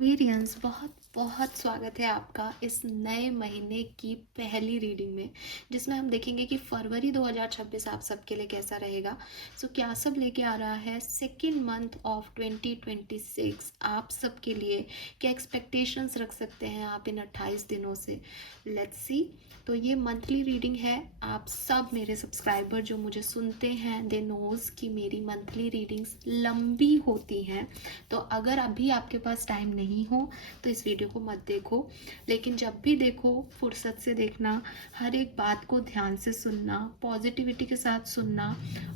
Variance बहुत बहुत स्वागत है आपका इस नए महीने की पहली रीडिंग में, जिसमें हम देखेंगे कि फरवरी 2026 आप सबके लिए कैसा रहेगा। क्या सब लेके आ रहा है सेकेंड मंथ ऑफ 2026 आप सबके लिए, क्या एक्सपेक्टेशंस रख सकते हैं आप इन 28 दिनों से। Let's see. तो ये मंथली रीडिंग है। आप सब मेरे सब्सक्राइबर जो मुझे सुनते हैं दे नोज़ कि मेरी मंथली रीडिंग्स लंबी होती हैं। तो अगर अभी आपके पास टाइम नहीं हो तो इस वीडियो को मत देखो, लेकिन जब भी देखो फुर्सत से देखना, हर एक बात को ध्यान से सुनना, पॉजिटिविटी के साथ सुनना।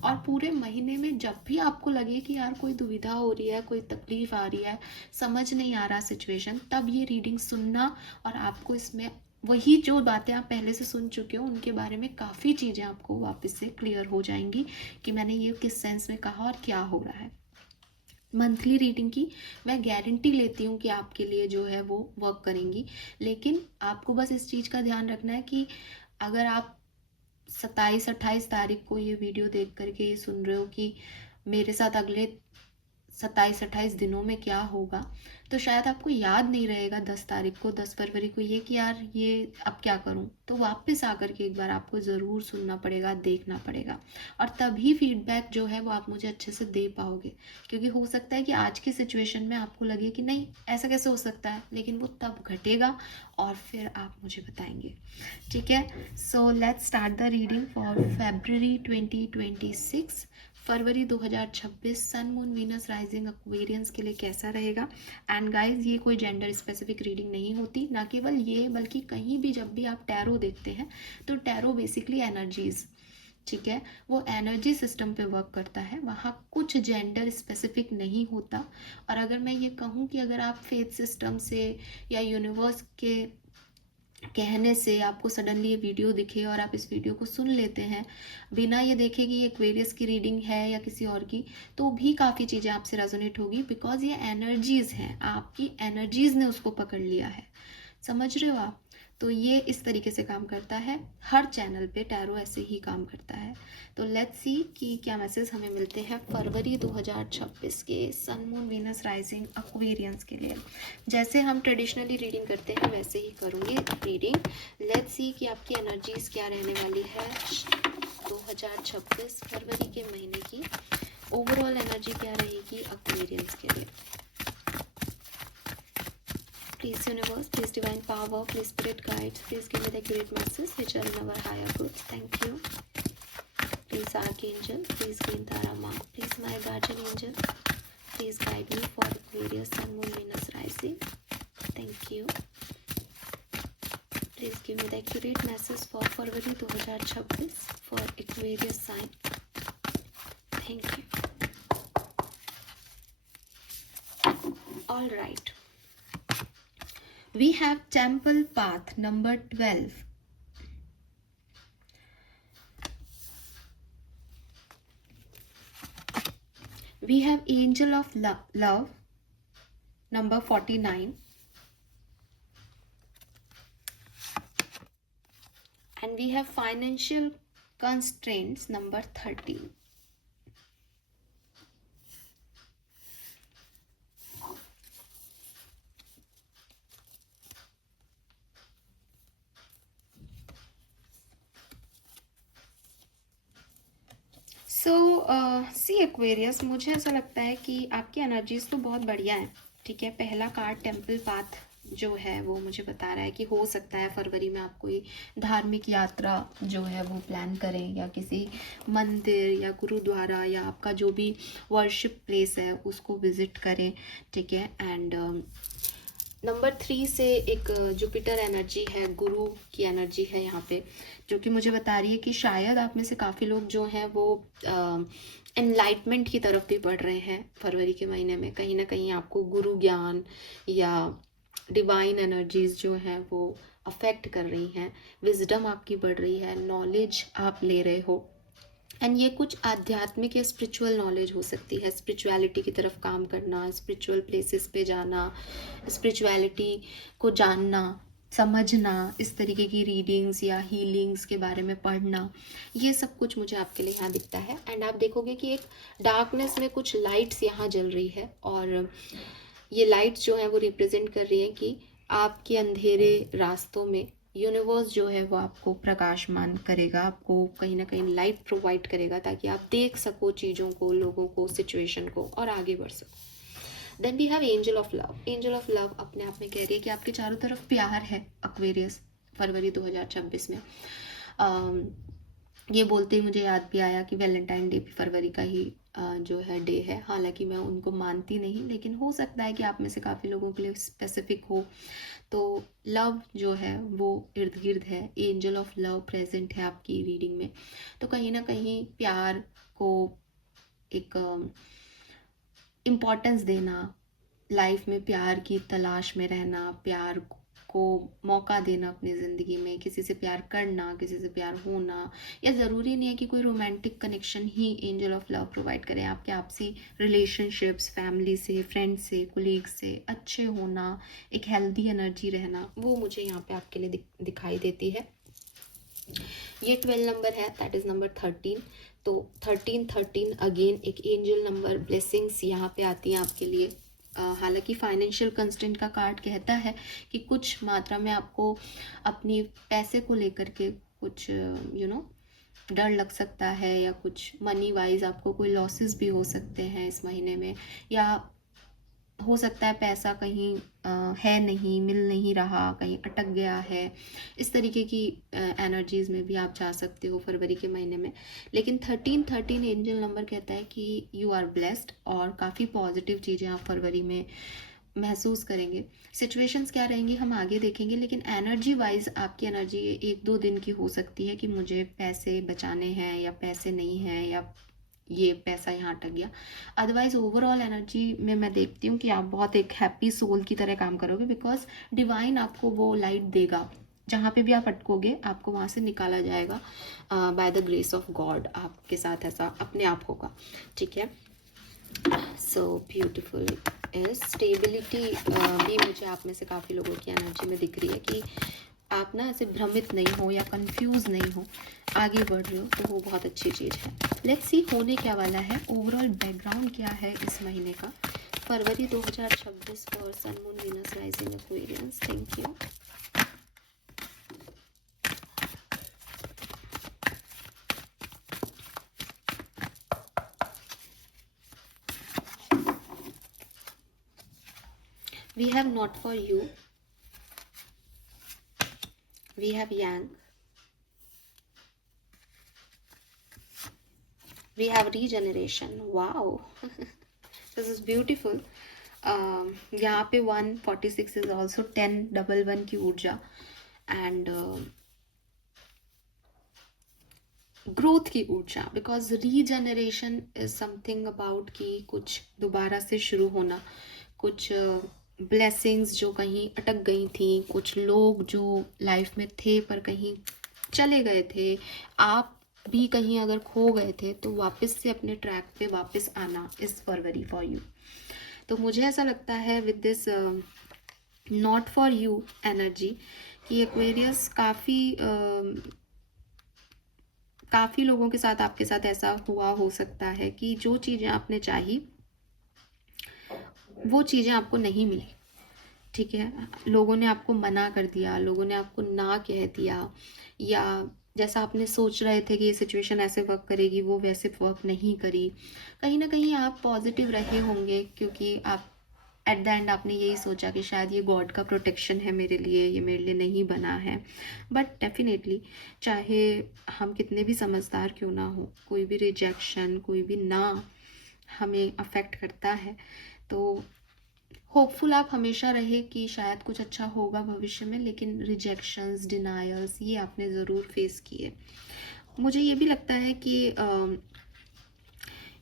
और पूरे महीने में जब भी आपको लगे कि यार कोई दुविधा हो रही है, कोई तकलीफ आ रही है, समझ नहीं आ रहा सिचुएशन, तब ये रीडिंग सुनना। और आपको इसमें वही जो बातें आप पहले से सुन चुके हो उनके बारे में काफ़ी चीज़ें आपको वापस से क्लियर हो जाएंगी कि मैंने ये किस सेंस में कहा और क्या हो रहा है। मंथली रीडिंग की मैं गारंटी लेती हूँ कि आपके लिए जो है वो वर्क करेंगी, लेकिन आपको बस इस चीज़ का ध्यान रखना है कि अगर आप 27-28 तारीख को ये वीडियो देख करके ये सुन रहे हो कि मेरे साथ अगले 27-28 दिनों में क्या होगा, तो शायद आपको याद नहीं रहेगा 10 तारीख को, 10 फरवरी को ये कि यार ये अब क्या करूं। तो वापस आकर के एक बार आपको ज़रूर सुनना पड़ेगा, देखना पड़ेगा, और तभी फीडबैक जो है वो आप मुझे अच्छे से दे पाओगे। क्योंकि हो सकता है कि आज की सिचुएशन में आपको लगे कि नहीं ऐसा कैसे हो सकता है, लेकिन वो तब घटेगा और फिर आप मुझे बताएंगे। ठीक है। So let's start the reading for February 2026। फरवरी 2026 sun moon Venus rising Aquarians के लिए कैसा रहेगा। एंड गाइज ये कोई जेंडर स्पेसिफिक रीडिंग नहीं होती, ना केवल ये बल्कि कहीं भी जब भी आप टैरो देखते हैं तो टैरो बेसिकली एनर्जीज, ठीक है, वो एनर्जी सिस्टम पे वर्क करता है, वहाँ कुछ जेंडर स्पेसिफिक नहीं होता। और अगर मैं ये कहूँ कि अगर आप फेथ सिस्टम से या यूनिवर्स के कहने से आपको सडनली ये वीडियो दिखे और आप इस वीडियो को सुन लेते हैं बिना ये देखे कि ये एक्वेरियस की रीडिंग है या किसी और की, तो भी काफ़ी चीज़ें आपसे रेजोनेट होगी, बिकॉज ये एनर्जीज़ हैं, आपकी एनर्जीज़ ने उसको पकड़ लिया है। समझ रहे हो आप। तो ये इस तरीके से काम करता है, हर चैनल पे टैरो ऐसे ही काम करता है। तो लेट्स सी कि क्या मैसेज हमें मिलते हैं फरवरी 2026 के sun moon Venus rising Aquarians के लिए। जैसे हम ट्रेडिशनली रीडिंग करते हैं वैसे ही करूँगी रीडिंग। लेट्स सी कि आपकी एनर्जीज क्या रहने वाली है 2026 फरवरी के महीने की। ओवरऑल एनर्जी क्या रहेगी एक्वेरियंस के लिए। Please universe, please divine power, please spirit guides, please give me the accurate message which are in our higher goods. Thank you. Please archangel, please green tarama, please my guardian angel, please guide me for Aquarius sun moon Venus rising. Thank you. Please give me the accurate message for February 2026 for Aquarius sign. Thank you. All right. We have temple path number 12. We have angel of love number 49. And we have financial constraints number 13. C Aquarius, मुझे ऐसा लगता है कि आपकी energies तो बहुत बढ़िया है। ठीक है। पहला कार्ड टेम्पल पाथ जो है वो मुझे बता रहा है कि हो सकता है फरवरी में आप कोई धार्मिक यात्रा जो है वो प्लान करें, या किसी मंदिर या गुरुद्वारा या आपका जो भी वर्शिप प्लेस है उसको विजिट करें। ठीक है। एंड नंबर 3 से एक जुपिटर एनर्जी है, गुरु की एनर्जी है यहाँ पे, जो कि मुझे बता रही है कि शायद आप में से काफ़ी लोग जो हैं वो एनलाइटमेंट की तरफ भी बढ़ रहे हैं फरवरी के महीने में। कहीं ना कहीं आपको गुरु ज्ञान या डिवाइन एनर्जीज जो हैं वो अफेक्ट कर रही हैं, विजडम आपकी बढ़ रही है, नॉलेज आप ले रहे हो। एंड ये कुछ आध्यात्मिक या स्पिरिचुअल नॉलेज हो सकती है, स्पिरिचुअलिटी की तरफ काम करना, स्पिरिचुअल प्लेसेस पे जाना, स्पिरिचुअलिटी को जानना, समझना, इस तरीके की रीडिंग्स या हीलिंग्स के बारे में पढ़ना, ये सब कुछ मुझे आपके लिए यहाँ दिखता है। एंड आप देखोगे कि एक डार्कनेस में कुछ लाइट्स यहाँ जल रही है, और ये लाइट्स जो है वो रिप्रेजेंट कर रही है कि आपके अंधेरे रास्तों में यूनिवर्स जो है वो आपको प्रकाशमान करेगा, आपको कहीं ना कहीं लाइट प्रोवाइड करेगा ताकि आप देख सको चीज़ों को, लोगों को, सिचुएशन को और आगे बढ़ सको। Then we have angel of love. Angel of love अपने आप में कह रही है कि आपके चारों तरफ प्यार है एक्वेरियस फरवरी 2026 में। ये बोलते ही मुझे याद भी आया कि वैलेंटाइन डे भी फरवरी का ही जो है डे है। हालांकि मैं उनको मानती नहीं, लेकिन हो सकता है कि आप में से काफ़ी लोगों के लिए स्पेसिफिक हो। तो लव जो है वो इर्द गिर्द है, एंजल ऑफ लव प्रेजेंट है आपकी रीडिंग में। तो कहीं ना कहीं प्यार को एक इम्पोर्टेंस देना, लाइफ में प्यार की तलाश में रहना, प्यार को मौका देना अपनी ज़िंदगी में, किसी से प्यार करना, किसी से प्यार होना। या ज़रूरी नहीं है कि कोई romantic connection he angel of love provide करें। आपके आपसी रिलेशनशिप्स, फैमिली से, फ्रेंड से, कोलीग से अच्छे होना, एक हेल्दी एनर्जी रहना, वो मुझे यहाँ पे आपके लिए दिखाई देती है। ये 12 नंबर है, दैट इज़ नंबर 13। तो 13 अगेन एक एंजल नंबर, ब्लेसिंग्स यहाँ पे आती हैं आपके लिए। हालांकि फाइनेंशियल कंस्टेंट का कार्ड कहता है कि कुछ मात्रा में आपको अपनी पैसे को लेकर के कुछ डर लग सकता है, या कुछ मनी वाइज आपको कोई लॉसेस भी हो सकते हैं इस महीने में, या हो सकता है पैसा कहीं है नहीं, मिल नहीं रहा, कहीं अटक गया है। इस तरीके की एनर्जीज में भी आप जा सकते हो फरवरी के महीने में। लेकिन 13 एंजल नंबर कहता है कि यू आर ब्लेस्ड और काफ़ी पॉजिटिव चीज़ें आप फरवरी में महसूस करेंगे। सिचुएशंस क्या रहेंगी हम आगे देखेंगे, लेकिन एनर्जी वाइज आपकी एनर्जी 1-2 दिन की हो सकती है कि मुझे पैसे बचाने हैं, या पैसे नहीं हैं, या ये पैसा यहाँ अटक गया। अदरवाइज ओवरऑल एनर्जी में मैं देखती हूँ कि आप बहुत एक हैप्पी सोल की तरह काम करोगे, बिकॉज डिवाइन आपको वो लाइट देगा। जहाँ पे भी आप अटकोगे आपको वहाँ से निकाला जाएगा by the grace of God. आपके साथ ऐसा अपने आप होगा, ठीक है। सो ब्यूटिफुल इज स्टेबिलिटी भी मुझे आप में से काफ़ी लोगों की एनर्जी में दिख रही है कि आप ना ऐसे भ्रमित नहीं हो या कंफ्यूज नहीं हो, आगे बढ़ रहे हो, तो वो बहुत अच्छी चीज़ है। लेट्स सी होने क्या वाला है, ओवरऑल बैकग्राउंड क्या है इस महीने का, फरवरी 2026 for sun moon Venus rising Aquarians. Thank you. We have not for you, we have yang, we have regeneration. Wow. This is beautiful. यहाँ पे 146 is also 1011 की ऊर्जा एंड ग्रोथ की ऊर्जा, because regeneration is something about कि कुछ दोबारा से शुरू होना, कुछ ब्लेसिंग्स जो कहीं अटक गई थी, कुछ लोग जो लाइफ में थे पर कहीं चले गए थे, आप भी कहीं अगर खो गए थे, तो वापस से अपने ट्रैक पे वापस आना इस फरवरी फॉर यू। तो मुझे ऐसा लगता है with this not for you energy कि एक्वेरियस काफ़ी लोगों के साथ, आपके साथ ऐसा हुआ हो सकता है कि जो चीज़ें आपने चाही वो चीज़ें आपको नहीं मिली, ठीक है। लोगों ने आपको मना कर दिया, लोगों ने आपको ना कह दिया, या जैसा आपने सोच रहे थे कि ये सिचुएशन ऐसे वर्क करेगी, वो वैसे वर्क नहीं करी। कहीं ना कहीं आप पॉजिटिव रहे होंगे क्योंकि आप एट द एंड आपने यही सोचा कि शायद ये गॉड का प्रोटेक्शन है मेरे लिए, ये मेरे लिए नहीं बना है। बट डेफिनेटली चाहे हम कितने भी समझदार क्यों ना हो, कोई भी रिजेक्शन, कोई भी ना हमें अफेक्ट करता है। तो होपफुल आप हमेशा रहे कि शायद कुछ अच्छा होगा भविष्य में, लेकिन रिजेक्शंस, डिनायल्स ये आपने ज़रूर फेस किए। मुझे ये भी लगता है कि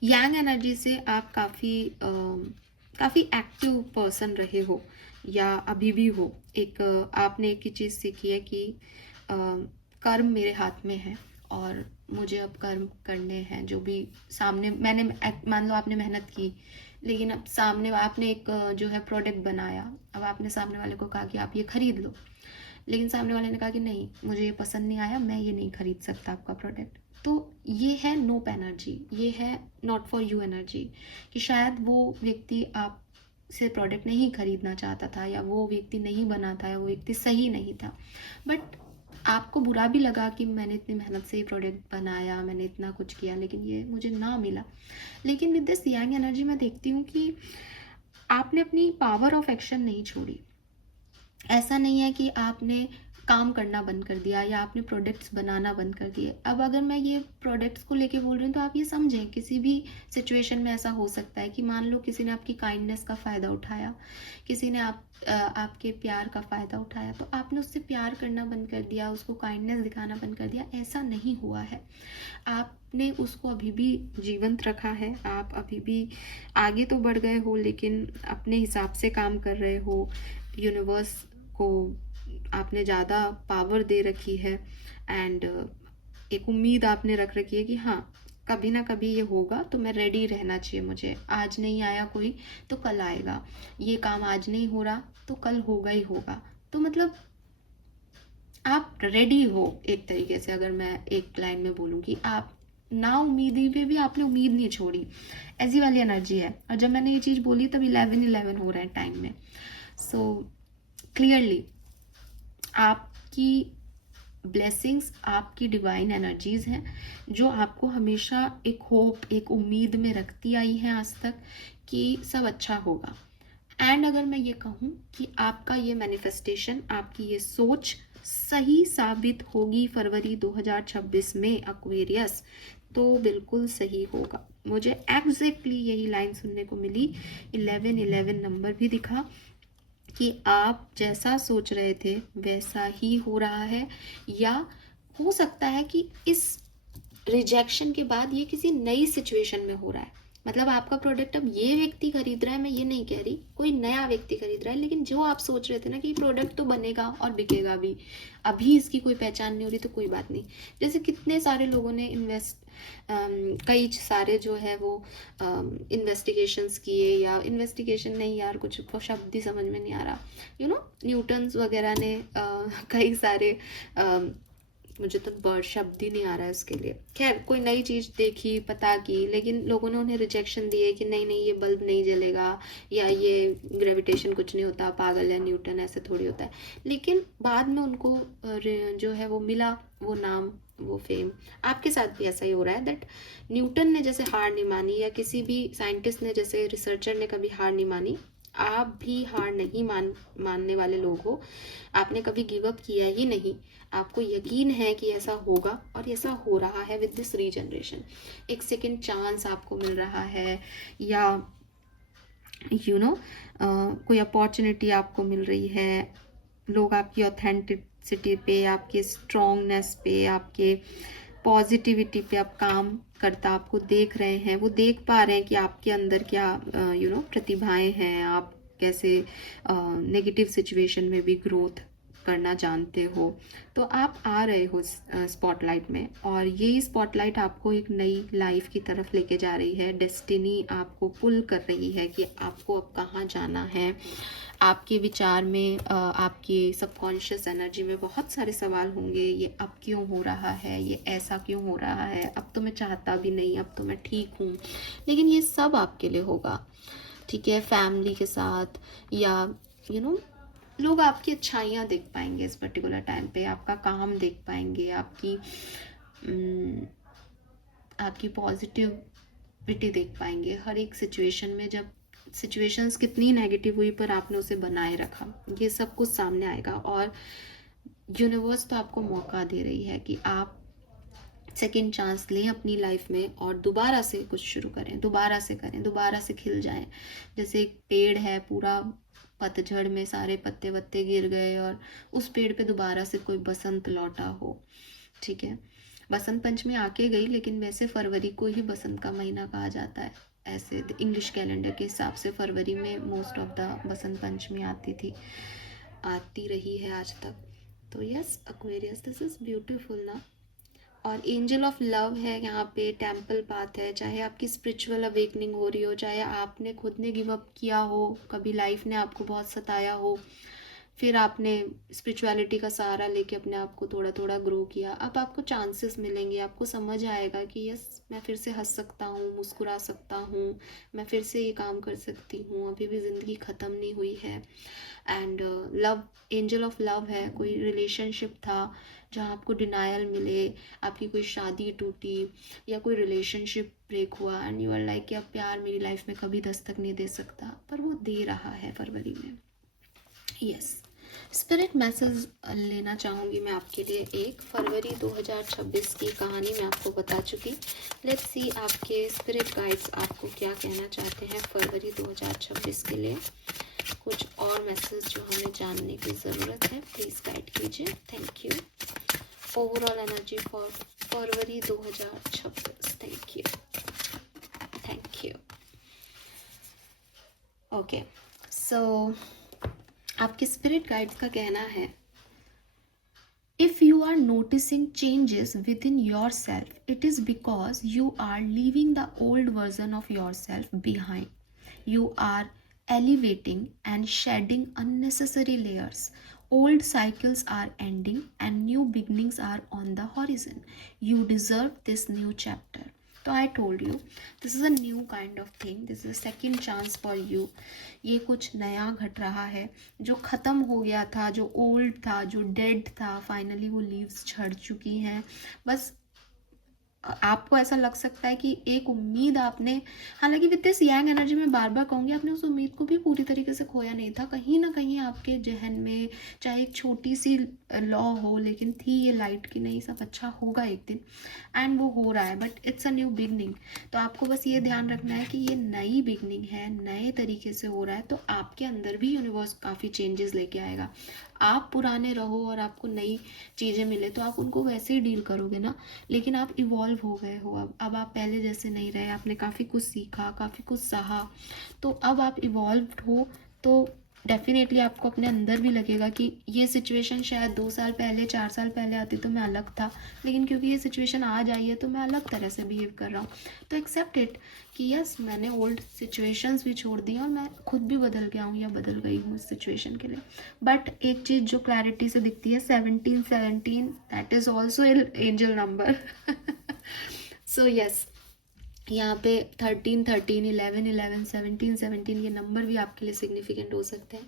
यांग एनर्जी से आप काफ़ी एक्टिव पर्सन रहे हो या अभी भी हो। आपने एक ही चीज़ सीखी है कि कर्म मेरे हाथ में है और मुझे अब कर्म करने हैं। जो भी सामने मान लो आपने मेहनत की, लेकिन अब सामने आपने एक जो है प्रोडक्ट बनाया, अब आपने सामने वाले को कहा कि आप ये खरीद लो, लेकिन सामने वाले ने कहा कि नहीं, मुझे ये पसंद नहीं आया, मैं ये नहीं खरीद सकता आपका प्रोडक्ट। तो ये है नोप एनर्जी, ये है नॉट फॉर यू एनर्जी, कि शायद वो व्यक्ति आप से प्रोडक्ट नहीं खरीदना चाहता था, या वो व्यक्ति नहीं बना था, या वो व्यक्ति सही नहीं था, बट आपको बुरा भी लगा कि मैंने इतनी मेहनत से ये प्रोडक्ट बनाया, मैंने इतना कुछ किया, लेकिन ये मुझे ना मिला। लेकिन विद दिस यांग एनर्जी मैं देखती हूँ कि आपने अपनी पावर ऑफ एक्शन नहीं छोड़ी। ऐसा नहीं है कि आपने काम करना बंद कर दिया या आपने प्रोडक्ट्स बनाना बंद कर दिए। अब अगर मैं ये प्रोडक्ट्स को लेके बोल रही हूँ तो आप ये समझें, किसी भी सिचुएशन में ऐसा हो सकता है कि मान लो किसी ने आपकी काइंडनेस का फ़ायदा उठाया, किसी ने आपके प्यार का फ़ायदा उठाया, तो आपने उससे प्यार करना बंद कर दिया, उसको काइंडनेस दिखाना बंद कर दिया। ऐसा नहीं हुआ है। आपने उसको अभी भी जीवंत रखा है, आप अभी भी आगे तो बढ़ गए हो, लेकिन अपने हिसाब से काम कर रहे हो। यूनिवर्स को आपने ज़्यादा पावर दे रखी है, एंड एक उम्मीद आपने रख रखी है कि हाँ, कभी ना कभी ये होगा, तो मैं रेडी रहना चाहिए। मुझे आज नहीं आया कोई तो कल आएगा, ये काम आज नहीं हो रहा तो कल होगा ही होगा। तो मतलब आप रेडी हो एक तरीके से। अगर मैं एक लाइन में बोलूँ कि आप ना उम्मीदी पे भी आपने उम्मीद नहीं छोड़ी, ऐसी वाली एनर्जी है। और जब मैंने ये चीज़ बोली तब 11:11 हो रहा है टाइम में। सो क्लियरली आपकी ब्लेसिंग्स, आपकी डिवाइन एनर्जीज हैं जो आपको हमेशा एक होप, एक उम्मीद में रखती आई हैं आज तक कि सब अच्छा होगा। एंड अगर मैं ये कहूँ कि आपका ये मैनिफेस्टेशन, आपकी ये सोच सही साबित होगी फरवरी 2026 में एक्वेरियस, तो बिल्कुल सही होगा। मुझे एग्जैक्टली यही लाइन सुनने को मिली। 11:11 नंबर भी दिखा कि आप जैसा सोच रहे थे वैसा ही हो रहा है, या हो सकता है कि इस रिजेक्शन के बाद ये किसी नई सिचुएशन में हो रहा है। मतलब आपका प्रोडक्ट अब ये व्यक्ति खरीद रहा है, मैं ये नहीं कह रही, कोई नया व्यक्ति खरीद रहा है, लेकिन जो आप सोच रहे थे ना कि ये प्रोडक्ट तो बनेगा और बिकेगा भी, अभी इसकी कोई पहचान नहीं हो रही, तो कोई बात नहीं। जैसे कितने सारे लोगों ने कई सारे जो है वो इन्वेस्टिगेशंस किए, या इन्वेस्टिगेशन नहीं यार, कुछ शब्द ही समझ में नहीं आ रहा, न्यूटन्स वगैरह ने कई सारे मुझे तो वर्ड शब्द ही नहीं आ रहा है उसके लिए। खैर, कोई नई चीज़ देखी, पता की, लेकिन लोगों ने उन्हें रिजेक्शन दिए कि नहीं नहीं, ये बल्ब नहीं जलेगा, या ये ग्रेविटेशन कुछ नहीं होता, पागल है न्यूटन, ऐसे थोड़ी होता है। लेकिन बाद में उनको जो है वो मिला, वो नाम, वो फेम। आपके साथ भी ऐसा ही हो रहा है दैट न्यूटन ने जैसे हार नहीं मानी, या किसी भी साइंटिस्ट ने, जैसे रिसर्चर ने कभी हार नहीं मानी, आप भी हार नहीं मानने वाले लोग हो। आपने कभी गिव अप किया ही नहीं। आपको यकीन है कि ऐसा होगा, और ऐसा हो रहा है विद दिस रीजनरेशन। एक सेकेंड चांस आपको मिल रहा है, या कोई अपॉर्चुनिटी आपको मिल रही है। लोग आपकी ऑथेंटिसिटी पे, आपके स्ट्रॉन्गनेस पे, आपके पॉजिटिविटी पे आप काम करता आपको देख रहे हैं, वो देख पा रहे हैं कि आपके अंदर क्या प्रतिभाएं हैं, आप कैसे नेगेटिव सिचुएशन में भी ग्रोथ करना जानते हो। तो आप आ रहे हो स्पॉटलाइट में, और ये स्पॉटलाइट आपको एक नई लाइफ की तरफ लेके जा रही है। डेस्टिनी आपको पुल कर रही है कि आपको अब कहाँ जाना है। आपके विचार में, आपके सबकॉन्शियस एनर्जी में बहुत सारे सवाल होंगे, ये अब क्यों हो रहा है, ये ऐसा क्यों हो रहा है, अब तो मैं चाहता भी नहीं, अब तो मैं ठीक हूँ। लेकिन ये सब आपके लिए होगा, ठीक है। फैमिली के साथ, या लोग आपकी अच्छाइयाँ देख पाएंगे इस पर्टिकुलर टाइम पे, आपका काम देख पाएंगे, आपकी पॉजिटिविटी देख पाएंगे हर एक सिचुएशन में। जब सिचुएशंस कितनी नेगेटिव हुई, पर आपने उसे बनाए रखा, ये सब कुछ सामने आएगा। और यूनिवर्स तो आपको मौका दे रही है कि आप सेकेंड चांस लें अपनी लाइफ में, और दोबारा से कुछ शुरू करें, दोबारा से करें, दोबारा से खिल जाएं। जैसे एक पेड़ है, पूरा पतझड़ में सारे पत्ते वत्ते गिर गए, और उस पेड़ पे दोबारा से कोई बसंत लौटा हो, ठीक है। बसंत पंचमी आके गई, लेकिन वैसे फरवरी को ही बसंत का महीना कहा जाता है। ऐसे इंग्लिश कैलेंडर के हिसाब से फरवरी में most of the Basant Panchami आती रही है आज तक। तो yes Aquarius, this is beautiful ना। और एंजल ऑफ लव है यहाँ पे, टेम्पल पाथ है। चाहे आपकी स्पिरिचुअल अवेकनिंग हो रही हो, चाहे आपने खुद ने गिव अप किया हो, कभी लाइफ ने आपको बहुत सताया हो, फिर आपने स्पिरिचुअलिटी का सहारा लेके अपने आप को थोड़ा थोड़ा ग्रो किया। अब आपको चांसेस मिलेंगे, आपको समझ आएगा कि यस, मैं फिर से हंस सकता हूँ, मुस्कुरा सकता हूँ, मैं फिर से ये काम कर सकती हूँ, अभी भी ज़िंदगी ख़त्म नहीं हुई है। And love, angel of love है, कोई रिलेशनशिप था जहाँ आपको डिनायल मिले, आपकी कोई शादी टूटी या कोई रिलेशनशिप ब्रेक हुआ एंड यू आर लाइक कि अब प्यार मेरी लाइफ में कभी दस्तक नहीं दे सकता, पर वो दे रहा है फरवरी में। यस, स्पिरिट मैसेज लेना चाहूँगी मैं आपके लिए। एक फरवरी 2026 की कहानी मैं आपको बता चुकी। लेट्स सी आपके स्पिरिट गाइड्स आपको क्या कहना चाहते हैं फरवरी 2026 के लिए। कुछ और मैसेज जो हमें जानने की ज़रूरत है, प्लीज़ गाइड कीजिए। Thank you. Overall energy for February 2026। Thank you, thank you. Okay, so आपके स्पिरिट गाइड्स का कहना है, if you are noticing changes within yourself, it is because you are leaving the old version of yourself behind. You are elevating and shedding unnecessary layers. Old cycles are ending and new beginnings are on the horizon. You deserve this new chapter. तो आई told you, this is a new kind of thing, this is a second chance for you. ये कुछ नया घट रहा है, जो ख़त्म हो गया था, जो ओल्ड था, जो डेड था, फाइनली वो लीव्स झड़ चुकी हैं। बस आपको ऐसा लग सकता है कि एक उम्मीद आपने, हालांकि विद दिस यंग एनर्जी में बार बार कहूँगी, आपने उस उम्मीद को भी पूरी तरीके से खोया नहीं था। कहीं ना कहीं आपके जहन में चाहे एक छोटी सी लॉ हो, लेकिन थी ये लाइट की नहीं, सब अच्छा होगा एक दिन, एंड वो हो रहा है। But it's a new beginning. तो आपको बस ये ध्यान रखना है कि ये नई बिगनिंग है, नए तरीके से हो रहा है, तो आपके अंदर भी यूनिवर्स काफ़ी चेंजेस लेके आएगा। आप पुराने रहो और आपको नई चीज़ें मिले तो आप उनको वैसे ही डील करोगे ना, लेकिन आप इवॉल्व हो गए हो। अब आप पहले जैसे नहीं रहे, आपने काफ़ी कुछ सीखा, काफ़ी कुछ सहा, तो अब आप इवॉल्व्ड हो। तो डेफिनेटली आपको अपने अंदर भी लगेगा कि ये सिचुएशन शायद 2 साल पहले, 4 साल पहले आती तो मैं अलग था, लेकिन क्योंकि ये सिचुएशन आज आई है तो मैं अलग तरह से बिहेव कर रहा हूँ। तो एक्सेप्ट इट कि यस, मैंने ओल्ड सिचुएशंस भी छोड़ दी और मैं खुद भी बदल गया हूँ या बदल गई हूँ इस सिचुएशन के लिए। बट एक चीज़ जो क्लैरिटी से दिखती है, 1717 that is also angel number. So yes, यहाँ पे 13 13, 11 11, 17 17 ये नंबर भी आपके लिए सिग्निफिकेंट हो सकते हैं।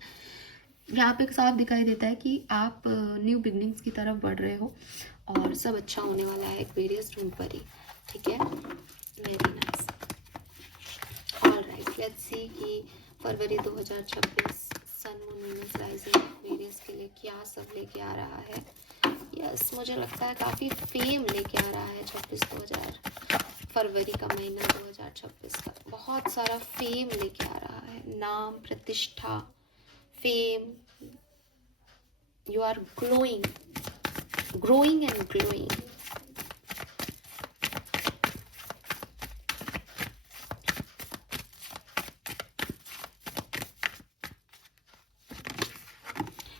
यहाँ पे साफ दिखाई देता है कि आप न्यू बिगनिंग्स की तरफ बढ़ रहे हो और सब अच्छा होने वाला है एक्वेरियस रूम पर ही। ठीक है, very nice. Alright, let's see कि फरवरी 2026 sun moon Venus rising Aquarius के लिए क्या सब लेके आ रहा है। यस, मुझे लगता है काफ़ी फेम लेके आ रहा है 26 फरवरी का महीना 2026 का। बहुत सारा फेम लेके आ रहा है, नाम, प्रतिष्ठा, fame. You are glowing, growing and glowing.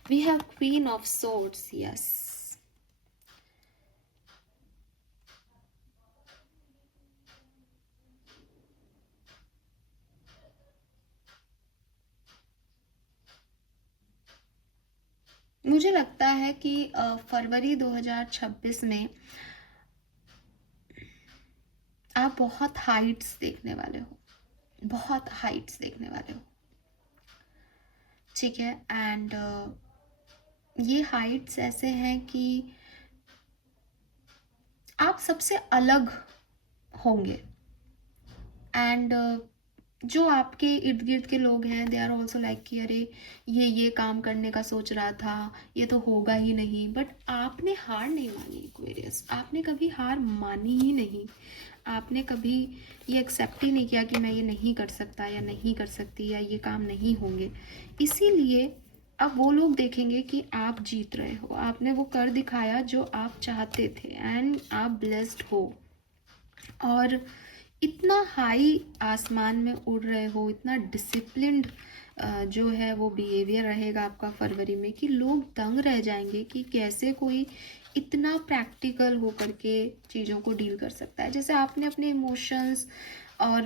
We have Queen of Swords, yes. मुझे लगता है कि फरवरी 2026 में आप बहुत हाइट्स देखने वाले हो, बहुत हाइट्स देखने वाले हो। ठीक है, एंड ये हाइट्स ऐसे हैं कि आप सबसे अलग होंगे। एंड जो आपके इर्द गिर्द के लोग हैं, दे आर ऑल्सो लाइक कि अरे ये काम करने का सोच रहा था, ये तो होगा ही नहीं। बट आपने हार नहीं मानी एक्वेरियस, आपने कभी हार मानी ही नहीं। आपने कभी ये एक्सेप्ट ही नहीं किया कि मैं ये नहीं कर सकता या नहीं कर सकती या ये काम नहीं होंगे। इसीलिए अब वो लोग देखेंगे कि आप जीत रहे हो, आपने वो कर दिखाया जो आप चाहते थे, एंड आप ब्लेस्ड हो। और इतना हाई आसमान में उड़ रहे हो, इतना डिसिप्लिन्ड जो है वो बिहेवियर रहेगा आपका फरवरी में कि लोग दंग रह जाएंगे कि कैसे कोई इतना प्रैक्टिकल होकर के चीज़ों को डील कर सकता है। जैसे आपने अपने इमोशंस और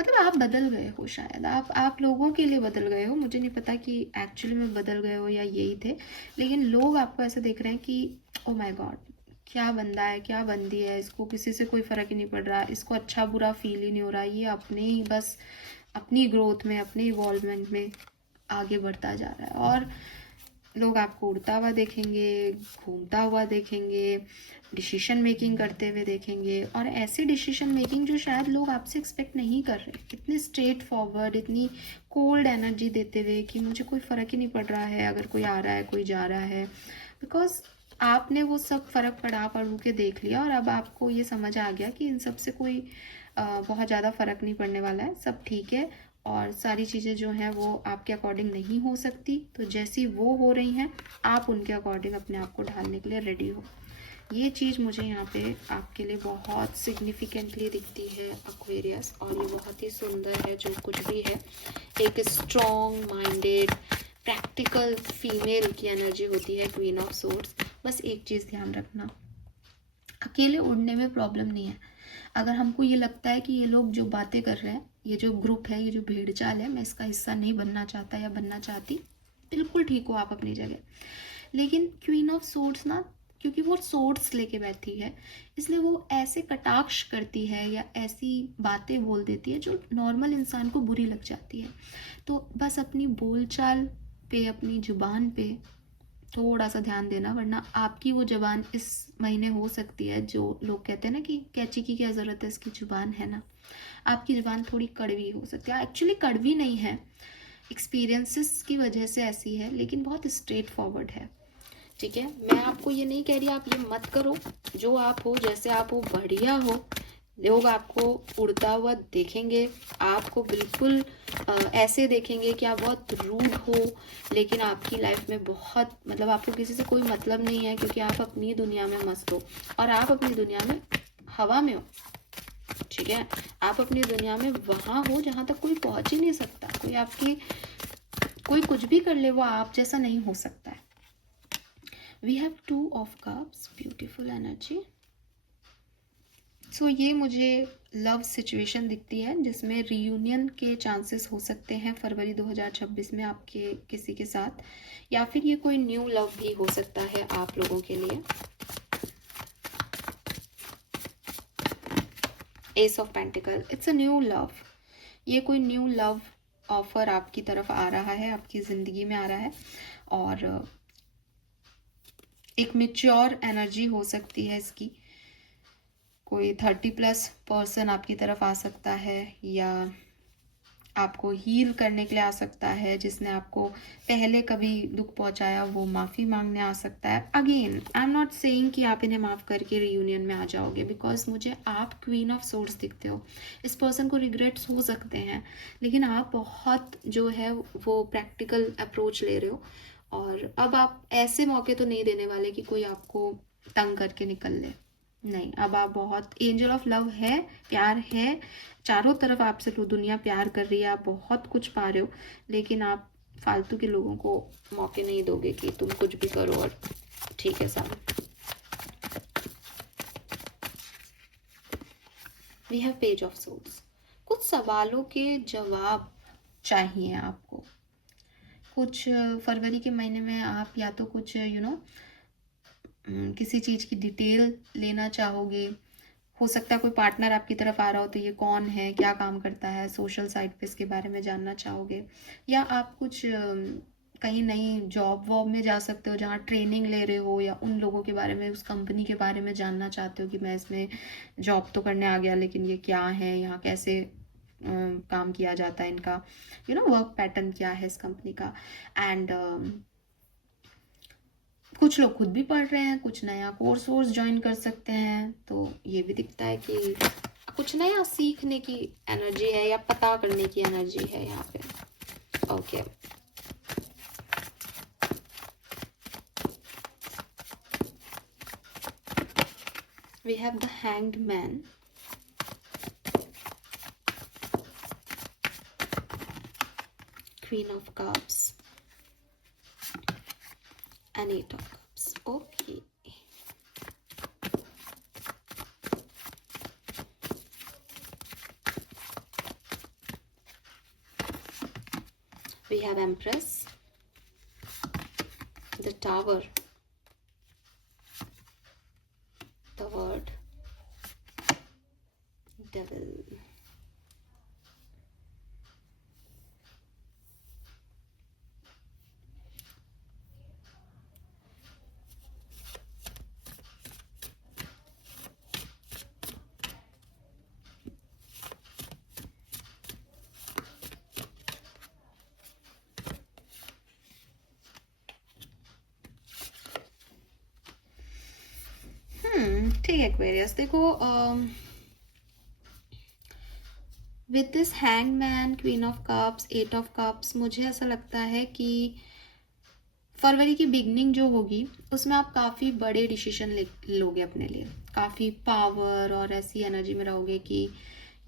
मतलब आप बदल गए हो, शायद आप लोगों के लिए बदल गए हो, मुझे नहीं पता कि एक्चुअली में बदल गए हो या यही थे, लेकिन लोग आपको ऐसा देख रहे हैं कि ओ माय गॉड, क्या बंदा है, क्या बंदी है, इसको किसी से कोई फ़र्क ही नहीं पड़ रहा, इसको अच्छा बुरा फील ही नहीं हो रहा, ये अपने ही बस अपनी ग्रोथ में, अपने इवॉल्वमेंट में आगे बढ़ता जा रहा है। और लोग आपको उड़ता हुआ देखेंगे, घूमता हुआ देखेंगे, डिसीजन मेकिंग करते हुए देखेंगे, और ऐसी डिसीजन मेकिंग जो शायद लोग आपसे एक्सपेक्ट नहीं कर रहे, इतनी स्ट्रेट फॉरवर्ड, इतनी कोल्ड एनर्जी देते हुए कि मुझे कोई फ़र्क ही नहीं पड़ रहा है अगर कोई आ रहा है, कोई जा रहा है, बिकॉज आपने वो सब फ़र्क पड़ू के देख लिया, और अब आपको ये समझ आ गया कि इन सब से कोई बहुत ज़्यादा फ़र्क नहीं पड़ने वाला है, सब ठीक है, और सारी चीज़ें जो हैं वो आपके अकॉर्डिंग नहीं हो सकती, तो जैसी वो हो रही हैं आप उनके अकॉर्डिंग अपने आप को ढालने के लिए रेडी हो। ये चीज़ मुझे यहाँ पे आपके लिए बहुत सिग्निफिकेंटली दिखती है एक्वेरियस, और ये बहुत ही सुंदर है जो कुछ भी है। एक स्ट्रॉन्ग माइंडेड प्रैक्टिकल फीमेल की एनर्जी होती है क्वीन ऑफ सोर्ड्स। बस एक चीज़ ध्यान रखना, अकेले उड़ने में प्रॉब्लम नहीं है। अगर हमको ये लगता है कि ये लोग जो बातें कर रहे हैं, ये जो ग्रुप है, ये जो भीड़ चाल है, मैं इसका हिस्सा नहीं बनना चाहता या बनना चाहती, बिल्कुल ठीक हो आप अपनी जगह, लेकिन क्वीन ऑफ सोर्ड्स ना, क्योंकि वो सोर्ड्स लेके बैठी है, इसलिए वो ऐसे कटाक्ष करती है या ऐसी बातें बोल देती है जो नॉर्मल इंसान को बुरी लग जाती है। तो बस अपनी बोलचाल पे, अपनी जुबान पे थोड़ा सा ध्यान देना, वरना आपकी वो ज़ुबान इस महीने हो सकती है, जो लोग कहते हैं ना कि कैंची की क्या ज़रूरत है, इसकी ज़ुबान है ना, आपकी ज़ुबान थोड़ी कड़वी हो सकती है। एक्चुअली कड़वी नहीं है, एक्सपीरियंसेस की वजह से ऐसी है, लेकिन बहुत स्ट्रेट फॉरवर्ड है। ठीक है, मैं आपको ये नहीं कह रही आप ये मत करो, जो आप हो, जैसे आप हो, बढ़िया हो, लोग आपको उड़ता हुआ देखेंगे, आपको बिल्कुल ऐसे देखेंगे कि आप बहुत रूड हो, लेकिन आपकी लाइफ में बहुत, मतलब आपको किसी से कोई मतलब नहीं है, क्योंकि आप अपनी दुनिया में मस्त हो, और आप अपनी दुनिया में हवा में हो। ठीक है, आप अपनी दुनिया में वहाँ हो जहाँ तक कोई पहुँच ही नहीं सकता, कोई कुछ भी कर ले, वो आप जैसा नहीं हो सकता है। We have 2 of cups, beautiful energy. So ये मुझे लव सिचुएशन दिखती है जिसमें रीयूनियन के चांसेस हो सकते हैं फरवरी 2026 में आपके किसी के साथ, या फिर ये कोई न्यू लव भी हो सकता है आप लोगों के लिए। S of pentacle, it's a new love, ये कोई न्यू लव ऑफर आपकी तरफ आ रहा है, आपकी ज़िंदगी में आ रहा है, और एक मैच्योर एनर्जी हो सकती है इसकी। कोई 30+ पर्सन आपकी तरफ आ सकता है, या आपको हील करने के लिए आ सकता है, जिसने आपको पहले कभी दुख पहुंचाया वो माफ़ी मांगने आ सकता है। Again I am not saying कि आप इन्हें माफ़ करके रियूनियन में आ जाओगे, बिकॉज मुझे आप क्वीन ऑफ सोर्ड्स दिखते हो। इस पर्सन को रिग्रेट्स हो सकते हैं, लेकिन आप बहुत जो है वो प्रैक्टिकल अप्रोच ले रहे हो, और अब आप ऐसे मौके तो नहीं देने वाले कि कोई आपको तंग करके निकल ले, नहीं। अब आप बहुत एंजल ऑफ लव है, प्यार है, चारों तरफ आपसे तो दुनिया प्यार कर रही है, आप बहुत कुछ पा रहे हो, लेकिन आप फालतू के लोगों को मौके नहीं दोगे कि तुम कुछ भी करो और ठीक है सब। We have page of swords. कुछ सवालों के जवाब चाहिए आपको, कुछ फरवरी के महीने में आप या तो कुछ किसी चीज़ की डिटेल लेना चाहोगे, हो सकता है कोई पार्टनर आपकी तरफ आ रहा हो, तो ये कौन है, क्या काम करता है, सोशल साइट पे इसके बारे में जानना चाहोगे, या आप कुछ कहीं नई जॉब वॉब में जा सकते हो जहाँ ट्रेनिंग ले रहे हो, या उन लोगों के बारे में, उस कंपनी के बारे में जानना चाहते हो कि मैं इसमें जॉब तो करने आ गया, लेकिन ये क्या है, यहाँ कैसे काम किया जाता है, इनका वर्क पैटर्न क्या है इस कंपनी का। एंड कुछ लोग खुद भी पढ़ रहे हैं, कुछ नया कोर्स वोर्स ज्वाइन कर सकते हैं, तो ये भी दिखता है कि कुछ नया सीखने की एनर्जी है या पता करने की एनर्जी है यहाँ पे। Okay, we have the hanged man, queen of cups and 8 of cups. Okay, have Empress, the Tower, the Word, Devil. ठीक है एक्वेरियस, देखो with this hangman, queen of cups, eight of cups, मुझे ऐसा लगता है कि फरवरी की बिगनिंग जो होगी उसमें आप काफ़ी बड़े डिसीजन लोगे अपने लिए, काफ़ी पावर और ऐसी एनर्जी में रहोगे कि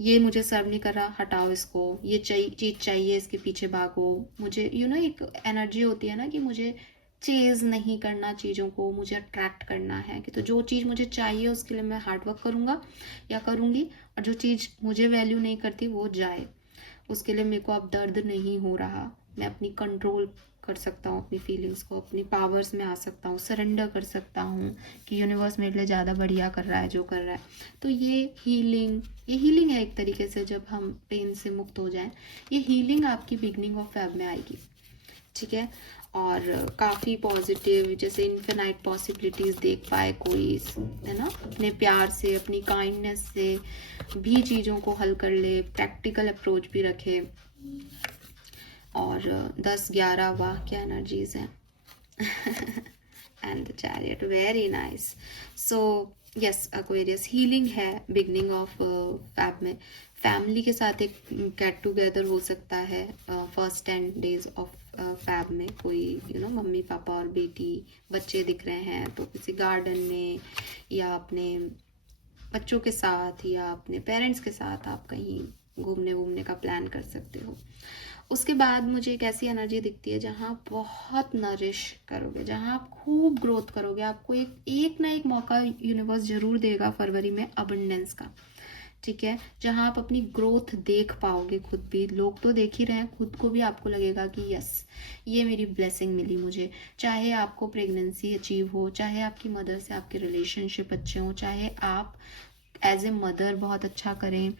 ये मुझे सर्व नहीं कर रहा, हटाओ इसको, ये चीज़ चाहिए, इसके पीछे भागो। मुझे एक एनर्जी होती है ना कि मुझे चेज़ नहीं करना चीज़ों को, मुझे अट्रैक्ट करना है कि तो जो चीज़ मुझे चाहिए उसके लिए मैं हार्डवर्क करूँगा या करूँगी, और जो चीज़ मुझे वैल्यू नहीं करती वो जाए, उसके लिए मेरे को अब दर्द नहीं हो रहा, मैं अपनी कंट्रोल कर सकता हूँ अपनी फीलिंग्स को, अपनी पावर्स में आ सकता हूँ, सरेंडर कर सकता हूँ कि यूनिवर्स मेरे लिए ज़्यादा बढ़िया कर रहा है जो कर रहा है। तो ये हीलिंग है एक तरीके से, जब हम पेन से मुक्त हो जाएं, ये हीलिंग आपकी बिगनिंग ऑफ फेब में आएगी, ठीक है। और काफ़ी पॉजिटिव, जैसे इन्फिनाइट पॉसिबिलिटीज़ देख पाए कोई, है ना, अपने प्यार से, अपनी काइंडनेस से भी चीज़ों को हल कर ले, प्रैक्टिकल अप्रोच भी रखे। और 10-11, वाह क्या एनर्जीज हैं। And the chariot, very nice. So yes Aquarius, healing है बिगनिंग ऑफ फैब में। फैमिली के साथ एक गेट टुगेदर हो सकता है फर्स्ट 10 days ऑफ फैब में, कोई मम्मी पापा और बेटी बच्चे दिख रहे हैं तो किसी गार्डन में या अपने बच्चों के साथ या अपने पेरेंट्स के साथ आप कहीं घूमने का प्लान कर सकते हो। उसके बाद मुझे एक ऐसी एनर्जी दिखती है जहाँ आप बहुत नरिश करोगे, जहाँ आप खूब ग्रोथ करोगे, आपको एक ना एक मौका यूनिवर्स जरूर देगा फरवरी में अबंडेंस का, ठीक है, जहाँ आप अपनी ग्रोथ देख पाओगे, खुद भी, लोग तो देख ही रहे हैं, खुद को भी आपको लगेगा कि यस ये मेरी ब्लेसिंग मिली मुझे। चाहे आपको प्रेगनेंसी अचीव हो, चाहे आपकी मदर से आपके रिलेशनशिप अच्छे हों, चाहे आप एज ए मदर बहुत अच्छा करें,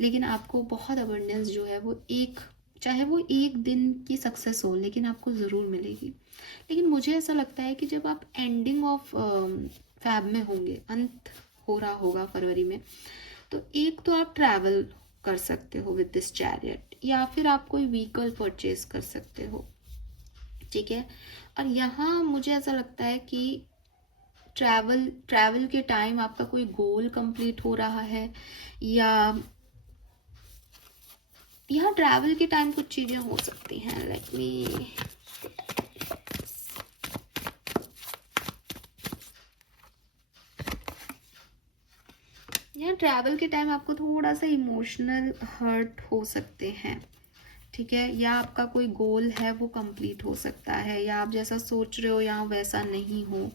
लेकिन आपको बहुत अबंडेंस जो है वो चाहे वो एक दिन की सक्सेस हो, लेकिन आपको ज़रूर मिलेगी। लेकिन मुझे ऐसा लगता है कि जब आप एंडिंग ऑफ फैब में होंगे, अंत हो रहा होगा फरवरी में, तो एक तो आप ट्रैवल कर सकते हो विद दिस चैरियट, या फिर आप कोई व्हीकल परचेज कर सकते हो, ठीक है। और यहाँ मुझे ऐसा लगता है कि ट्रैवल के टाइम आपका कोई गोल कंप्लीट हो रहा है, या यहाँ ट्रैवल के टाइम कुछ चीजें हो सकती हैं। लेट मी, यहाँ ट्रैवल के टाइम आपको थोड़ा सा इमोशनल हर्ट हो सकते हैं, ठीक है, या आपका कोई गोल है वो कंप्लीट हो सकता है, या आप जैसा सोच रहे हो यहाँ वैसा नहीं हो,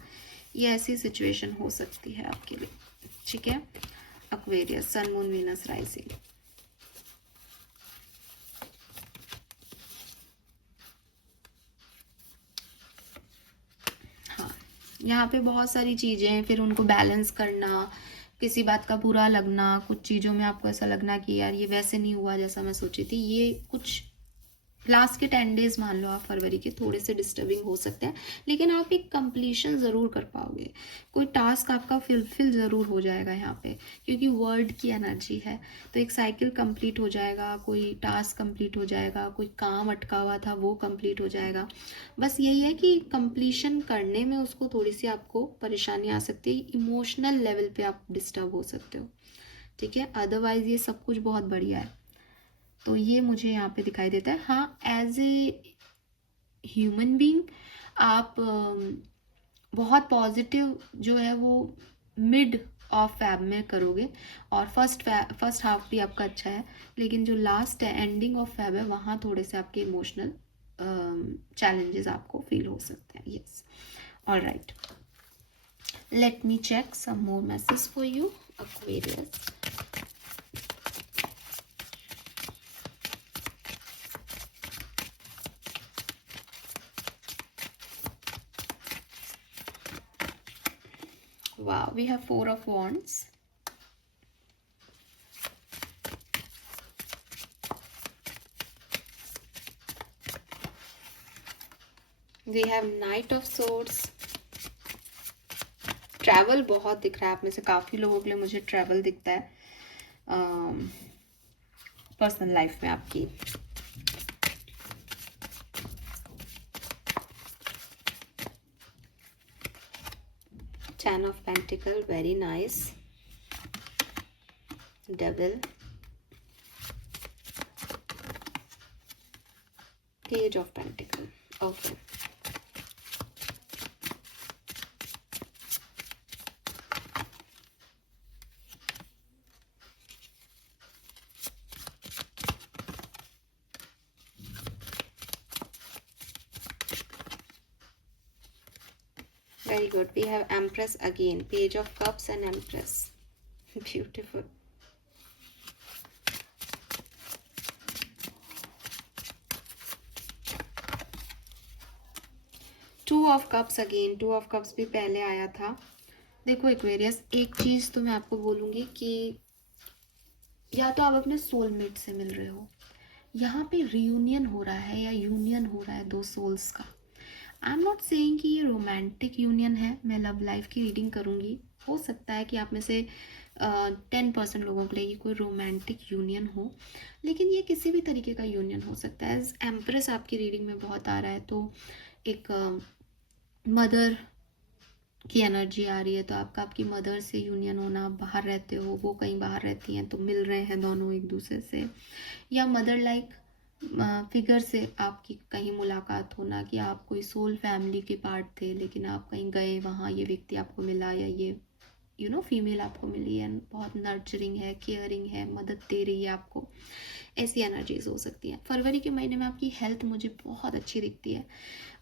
ये ऐसी सिचुएशन हो सकती है आपके लिए, ठीक है। Aquarius, sun moon Venus rising, हाँ, यहाँ पे बहुत सारी चीज़ें हैं, फिर उनको बैलेंस करना, किसी बात का बुरा लगना, कुछ चीज़ों में आपको ऐसा लगना कि यार ये वैसे नहीं हुआ जैसा मैं सोची थी, ये कुछ लास्ट के 10 days मान लो आप फरवरी के थोड़े से डिस्टर्बिंग हो सकते हैं, लेकिन आप एक कंप्लीशन ज़रूर कर पाओगे, कोई टास्क आपका फिल ज़रूर हो जाएगा यहाँ पे, क्योंकि वर्ड की एनर्जी है, तो एक साइकिल कंप्लीट हो जाएगा, कोई टास्क कंप्लीट हो जाएगा, कोई काम अटका हुआ था वो कंप्लीट हो जाएगा। बस यही है कि कंप्लीशन करने में उसको थोड़ी सी आपको परेशानी आ सकती है, इमोशनल लेवल पे आप डिस्टर्ब हो सकते हो, ठीक है। अदरवाइज ये सब कुछ बहुत बढ़िया है, तो ये मुझे यहाँ पे दिखाई देता है। हाँ, एज ए ह्यूमन बीइंग आप बहुत पॉजिटिव जो है वो मिड ऑफ फैब में करोगे, और फर्स्ट हाफ भी आपका अच्छा है, लेकिन जो लास्ट है एंडिंग ऑफ फैब है वहाँ थोड़े से आपके इमोशनल चैलेंजेस आपको फील हो सकते हैं। Yes, alright, let me check some more message for you Aquarius. Wow, we have Four of Wands. We have Knight of Swords. Travel बहुत दिख रहा है आप में से काफ़ी लोगों के लिए, मुझे ट्रैवल दिखता है पर्सनल लाइफ में आपकी। Ten of Pentacle, very nice. Devil. Page of Pentacle. Okay. Very good. We have Empress again. Page of Cups and Empress. Beautiful. Two of Cups again. Two of Cups भी पहले आया था। देखो Aquarius, एक चीज़ तो मैं आपको बोलूँगी कि या तो आप अपने सोलमेट से मिल रहे हो, यहाँ पे रियूनियन हो रहा है या यूनियन हो रहा है दो सोल्स का। आई एम नॉट सेइंग कि ये रोमांटिक यूनियन है। मैं लव लाइफ की रीडिंग करूँगी, हो सकता है कि आप में से 10% लोगों के लिए ये कोई रोमांटिक यूनियन हो, लेकिन ये किसी भी तरीके का यूनियन हो सकता है। एज एम्प्रेस आपकी रीडिंग में बहुत आ रहा है, तो एक मदर की एनर्जी आ रही है, तो आपकी मदर से यूनियन होना, बाहर रहते हो, वो कहीं बाहर रहती हैं, तो मिल रहे हैं दोनों एक दूसरे से, या मदर लाइक फिगर से आपकी कहीं मुलाकात होना कि आप कोई सोल फैमिली के पार्ट थे लेकिन आप कहीं गए, वहाँ ये व्यक्ति आपको मिला, या ये फीमेल आपको मिली है, बहुत नर्चरिंग है, केयरिंग है, मदद दे रही है आपको। ऐसी एनर्जीज हो सकती हैं। फरवरी के महीने में आपकी हेल्थ मुझे बहुत अच्छी दिखती है।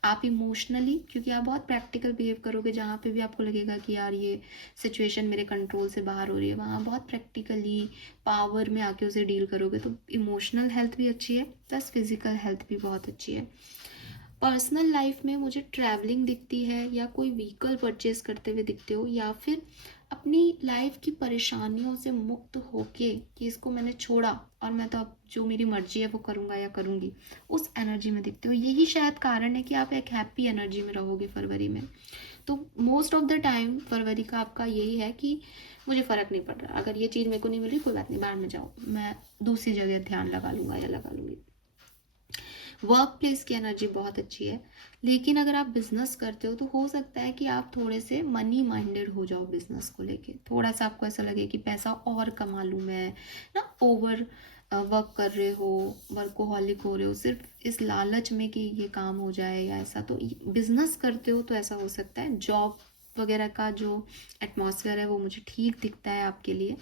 आप इमोशनली, क्योंकि आप बहुत प्रैक्टिकल बिहेव करोगे, जहाँ पे भी आपको लगेगा कि यार ये सिचुएशन मेरे कंट्रोल से बाहर हो रही है, वहाँ बहुत प्रैक्टिकली पावर में आके उसे डील करोगे। तो इमोशनल हेल्थ भी अच्छी है, प्लस फिजिकल हेल्थ भी बहुत अच्छी है। पर्सनल लाइफ में मुझे ट्रैवलिंग दिखती है, या कोई व्हीकल परचेज करते हुए दिखते हो, या फिर अपनी लाइफ की परेशानियों से मुक्त होके कि इसको मैंने छोड़ा और मैं तो अब जो मेरी मर्जी है वो करूँगा या करूँगी, उस एनर्जी में दिखते हो। यही शायद कारण है कि आप एक हैप्पी एनर्जी में रहोगे फरवरी में। तो मोस्ट ऑफ द टाइम फरवरी का आपका यही है कि मुझे फ़र्क नहीं पड़ रहा, अगर ये चीज़ मेरे को नहीं मिल रही कोई बात नहीं, बाहर में जाओ, मैं दूसरी जगह ध्यान लगा लूँगा या लगा लूँगी। वर्क प्लेस की एनर्जी बहुत अच्छी है, लेकिन अगर आप बिजनेस करते हो तो हो सकता है कि आप थोड़े से मनी माइंडेड हो जाओ बिजनेस को लेके। थोड़ा सा आपको ऐसा लगे कि पैसा और कमा लूँ मैं ना, ओवर वर्क कर रहे हो, वर्कोहॉलिक हो रहे हो सिर्फ इस लालच में कि ये काम हो जाए या ऐसा। तो बिजनेस करते हो तो ऐसा हो सकता है। जॉब वगैरह का जो एटमॉस्फेयर है वो मुझे ठीक दिखता है आपके लिए।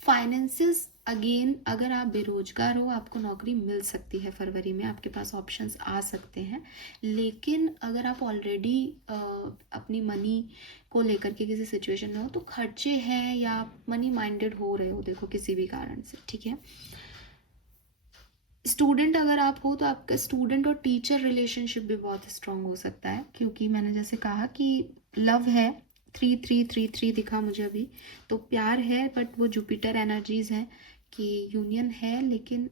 फाइनेंसेस अगेन, अगर आप बेरोजगार हो आपको नौकरी मिल सकती है फरवरी में, आपके पास ऑप्शंस आ सकते हैं। लेकिन अगर आप ऑलरेडी अपनी मनी को लेकर के किसी सिचुएशन में हो तो खर्चे हैं या मनी माइंडेड हो रहे हो, देखो किसी भी कारण से, ठीक है। स्टूडेंट अगर आप हो तो आपका स्टूडेंट और टीचर रिलेशनशिप भी बहुत स्ट्रांग हो सकता है, क्योंकि मैंने जैसे कहा कि लव है, 3-3-3-3 दिखा मुझे अभी, तो प्यार है, बट वो जुपिटर एनर्जीज है कि यूनियन है, लेकिन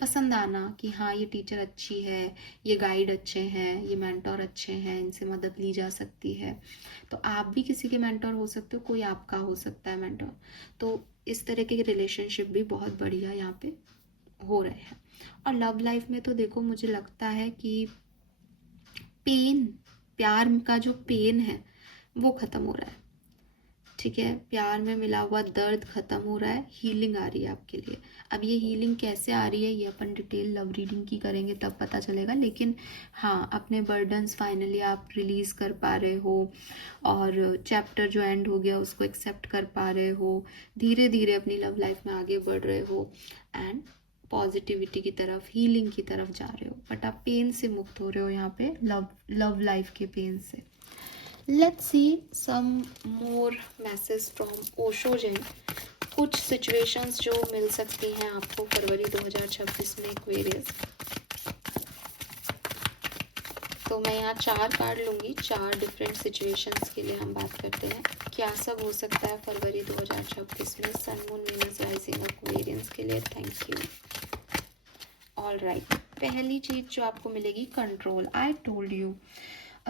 पसंद आना कि हाँ ये टीचर अच्छी है, ये गाइड अच्छे हैं, ये मेंटोर अच्छे हैं, इनसे मदद ली जा सकती है। तो आप भी किसी के मेंटोर हो सकते हो, कोई आपका हो सकता है मेंटोर। तो इस तरह के रिलेशनशिप भी बहुत बढ़िया यहाँ पे हो रहे हैं। और लव लाइफ में तो देखो मुझे लगता है कि पेन, प्यार का जो पेन है वो ख़त्म हो रहा है, ठीक है। प्यार में मिला हुआ दर्द ख़त्म हो रहा है, हीलिंग आ रही है आपके लिए। अब ये हीलिंग कैसे आ रही है ये अपन डिटेल लव रीडिंग की करेंगे तब पता चलेगा, लेकिन हाँ अपने बर्डन्स फाइनली आप रिलीज़ कर पा रहे हो, और चैप्टर जो एंड हो गया उसको एक्सेप्ट कर पा रहे हो, धीरे धीरे अपनी लव लाइफ में आगे बढ़ रहे हो, एंड पॉजिटिविटी की तरफ, हीलिंग की तरफ जा रहे हो। बट आप पेन से मुक्त हो रहे हो यहाँ पे, लव लाइफ के पेन से। Let's see some more messages from Osho Jain. कुछ सिचुएशंस जो मिल सकती हैं आपको फरवरी 2026 में एक्वेरियस। तो मैं यहाँ 4 कार्ड लूँगी, 4 डिफरेंट सिचुएशंस के लिए हम बात करते हैं क्या सब हो सकता है फरवरी 2026 में sun moon Venus rising Aquarians के लिए। Thank you. ऑल राइट, पहली चीज़ जो आपको मिलेगी control. I told you,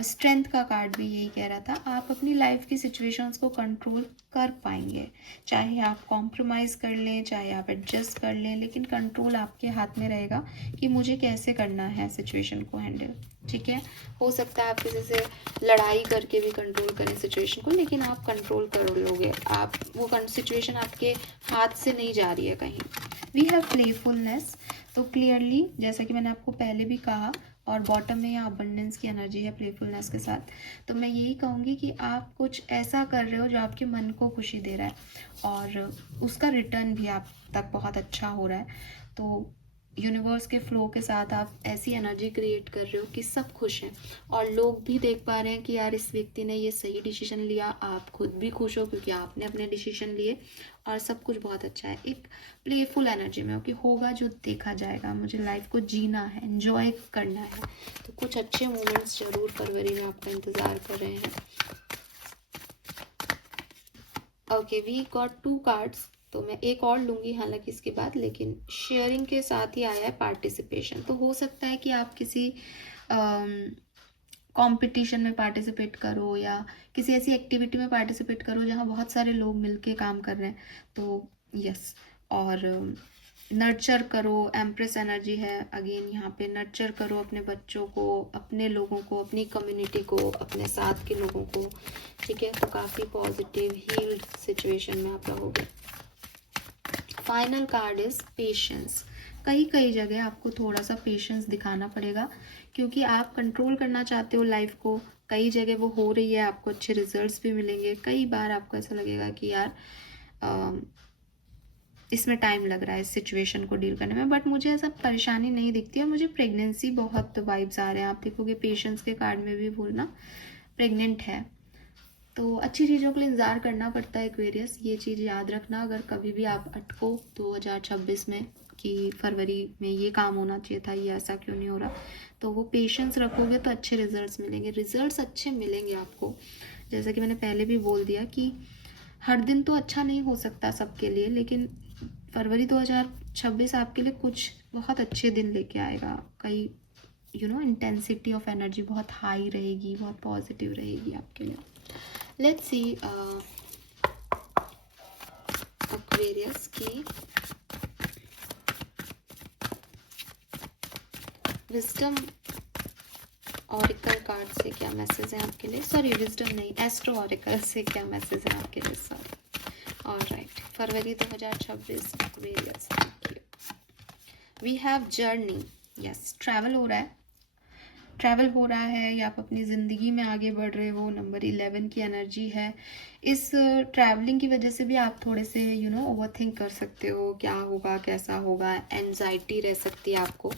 strength का कार्ड भी यही कह रहा था, आप अपनी लाइफ की सिचुएशंस को कंट्रोल कर पाएंगे, चाहे आप कॉम्प्रोमाइज़ कर लें, चाहे आप एडजस्ट कर लें, लेकिन कंट्रोल आपके हाथ में रहेगा कि मुझे कैसे करना है सिचुएशन को हैंडल। ठीक है, हो सकता है आप किसी से लड़ाई करके भी कंट्रोल करें सिचुएशन को, लेकिन आप कंट्रोल कर लोगे, आप वो सिचुएशन आपके हाथ से नहीं जा रही है कहीं। वी हैव प्लेफुलनेस, तो क्लियरली जैसा कि मैंने आपको पहले भी कहा, और बॉटम में यहाँ अबंडेंस की एनर्जी है प्लेफुलनेस के साथ, तो मैं यही कहूँगी कि आप कुछ ऐसा कर रहे हो जो आपके मन को खुशी दे रहा है और उसका रिटर्न भी आप तक बहुत अच्छा हो रहा है। तो यूनिवर्स के फ्लो के साथ आप ऐसी एनर्जी क्रिएट कर रहे हो कि सब खुश हैं और लोग भी देख पा रहे हैं कि यार इस व्यक्ति ने ये सही डिसीजन लिया, आप खुद भी खुश हो क्योंकि आपने अपने डिसीजन लिए और सब कुछ बहुत अच्छा है। एक प्लेफुल एनर्जी में हो कि होगा जो देखा जाएगा, मुझे लाइफ को जीना है, एंजॉय करना है। तो कुछ अच्छे मोमेंट्स जरूर फरवरी में आपका इंतज़ार कर रहे हैं। ओके, वी गॉट 2 कार्ड्स, तो मैं एक और लूँगी हालांकि इसके बाद, लेकिन शेयरिंग के साथ ही आया है पार्टिसिपेशन। तो हो सकता है कि आप किसी कंपटीशन में पार्टिसिपेट करो या किसी ऐसी एक्टिविटी में पार्टिसिपेट करो जहाँ बहुत सारे लोग मिलके काम कर रहे हैं, तो यस। और नर्चर करो, एम्प्रेस एनर्जी है अगेन यहाँ पे, नर्चर करो अपने बच्चों को, अपने लोगों को, अपनी कम्युनिटी को, अपने साथ के लोगों को। ठीक है, तो काफ़ी पॉजिटिव हील्ड सिचुएशन में आप रहोगे। Final card is patience. कई जगह आपको थोड़ा सा पेशेंस दिखाना पड़ेगा क्योंकि आप कंट्रोल करना चाहते हो लाइफ को, कई जगह वो हो रही है, आपको अच्छे रिजल्ट्स भी मिलेंगे, कई बार आपको ऐसा लगेगा कि यार इसमें टाइम लग रहा है इस सिचुएशन को डील करने में, बट मुझे ऐसा परेशानी नहीं दिखती है, मुझे प्रेगनेंसी बहुत वाइब्स आ रहे हैं। आप देखोगे पेशेंस के कार्ड में भी बोलना प्रेग्नेंट है, तो अच्छी चीज़ों के लिए इंतज़ार करना पड़ता है एक्वेरियस, ये चीज़ याद रखना। अगर कभी भी आप अटको 2026 में कि फरवरी में ये काम होना चाहिए था, ये ऐसा क्यों नहीं हो रहा, तो वो पेशेंस रखोगे तो अच्छे रिजल्ट्स मिलेंगे, रिजल्ट्स अच्छे मिलेंगे आपको। जैसा कि मैंने पहले भी बोल दिया कि हर दिन तो अच्छा नहीं हो सकता सबके लिए, लेकिन फरवरी 2026 आपके लिए कुछ बहुत अच्छे दिन लेके आएगा। कई इंटेंसिटी ऑफ एनर्जी बहुत हाई रहेगी, बहुत पॉजिटिव रहेगी आपके लिए। लेट्स सी एक्वेरियस की विजडम ऑरिकल कार्ड से क्या मैसेज है आपके लिए, सॉरी विजडम नहीं, एस्ट्रो ऑरिकल से क्या मैसेज है आपके लिए, सॉरी। ऑलराइट, फरवरी 2026 Aquarius, thank you. We have journey, yes, travel हो रहा है या आप अपनी ज़िंदगी में आगे बढ़ रहे हो, नंबर 11 की एनर्जी है। इस ट्रैवलिंग की वजह से भी आप थोड़े से ओवरथिंक कर सकते हो, क्या होगा कैसा होगा, एंजाइटी रह सकती है आपको,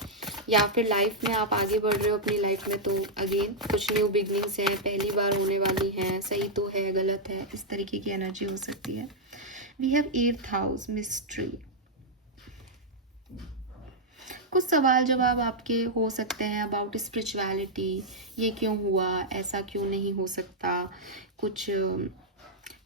या फिर लाइफ में आप आगे बढ़ रहे हो अपनी लाइफ में, तो अगेन कुछ न्यू बिगनिंग्स हैं, पहली बार होने वाली हैं, सही तो है गलत है, इस तरीके की एनर्जी हो सकती है। We have 8th house, mystery. कुछ सवाल जवाब आपके हो सकते हैं अबाउट स्पिरिचुअलिटी, ये क्यों हुआ, ऐसा क्यों नहीं हो सकता,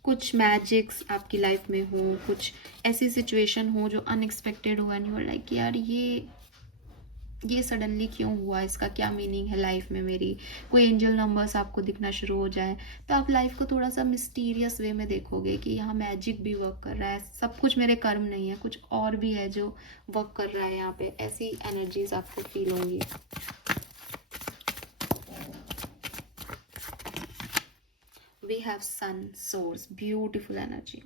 कुछ मैजिक्स आपकी लाइफ में हो, कुछ ऐसी सिचुएशन हो जो अनएक्सपेक्टेड हो एंड यू आर लाइक यार ये सडनली क्यों हुआ, इसका क्या मीनिंग है लाइफ में मेरी, कोई एंजल नंबर्स आपको दिखना शुरू हो जाए, तो आप लाइफ को थोड़ा सा मिस्टीरियस वे में देखोगे कि यहाँ मैजिक भी वर्क कर रहा है, सब कुछ मेरे कर्म नहीं है, कुछ और भी है जो वर्क कर रहा है यहाँ पे, ऐसी एनर्जीज आपको फील होंगी। We have sun source, beautiful energy.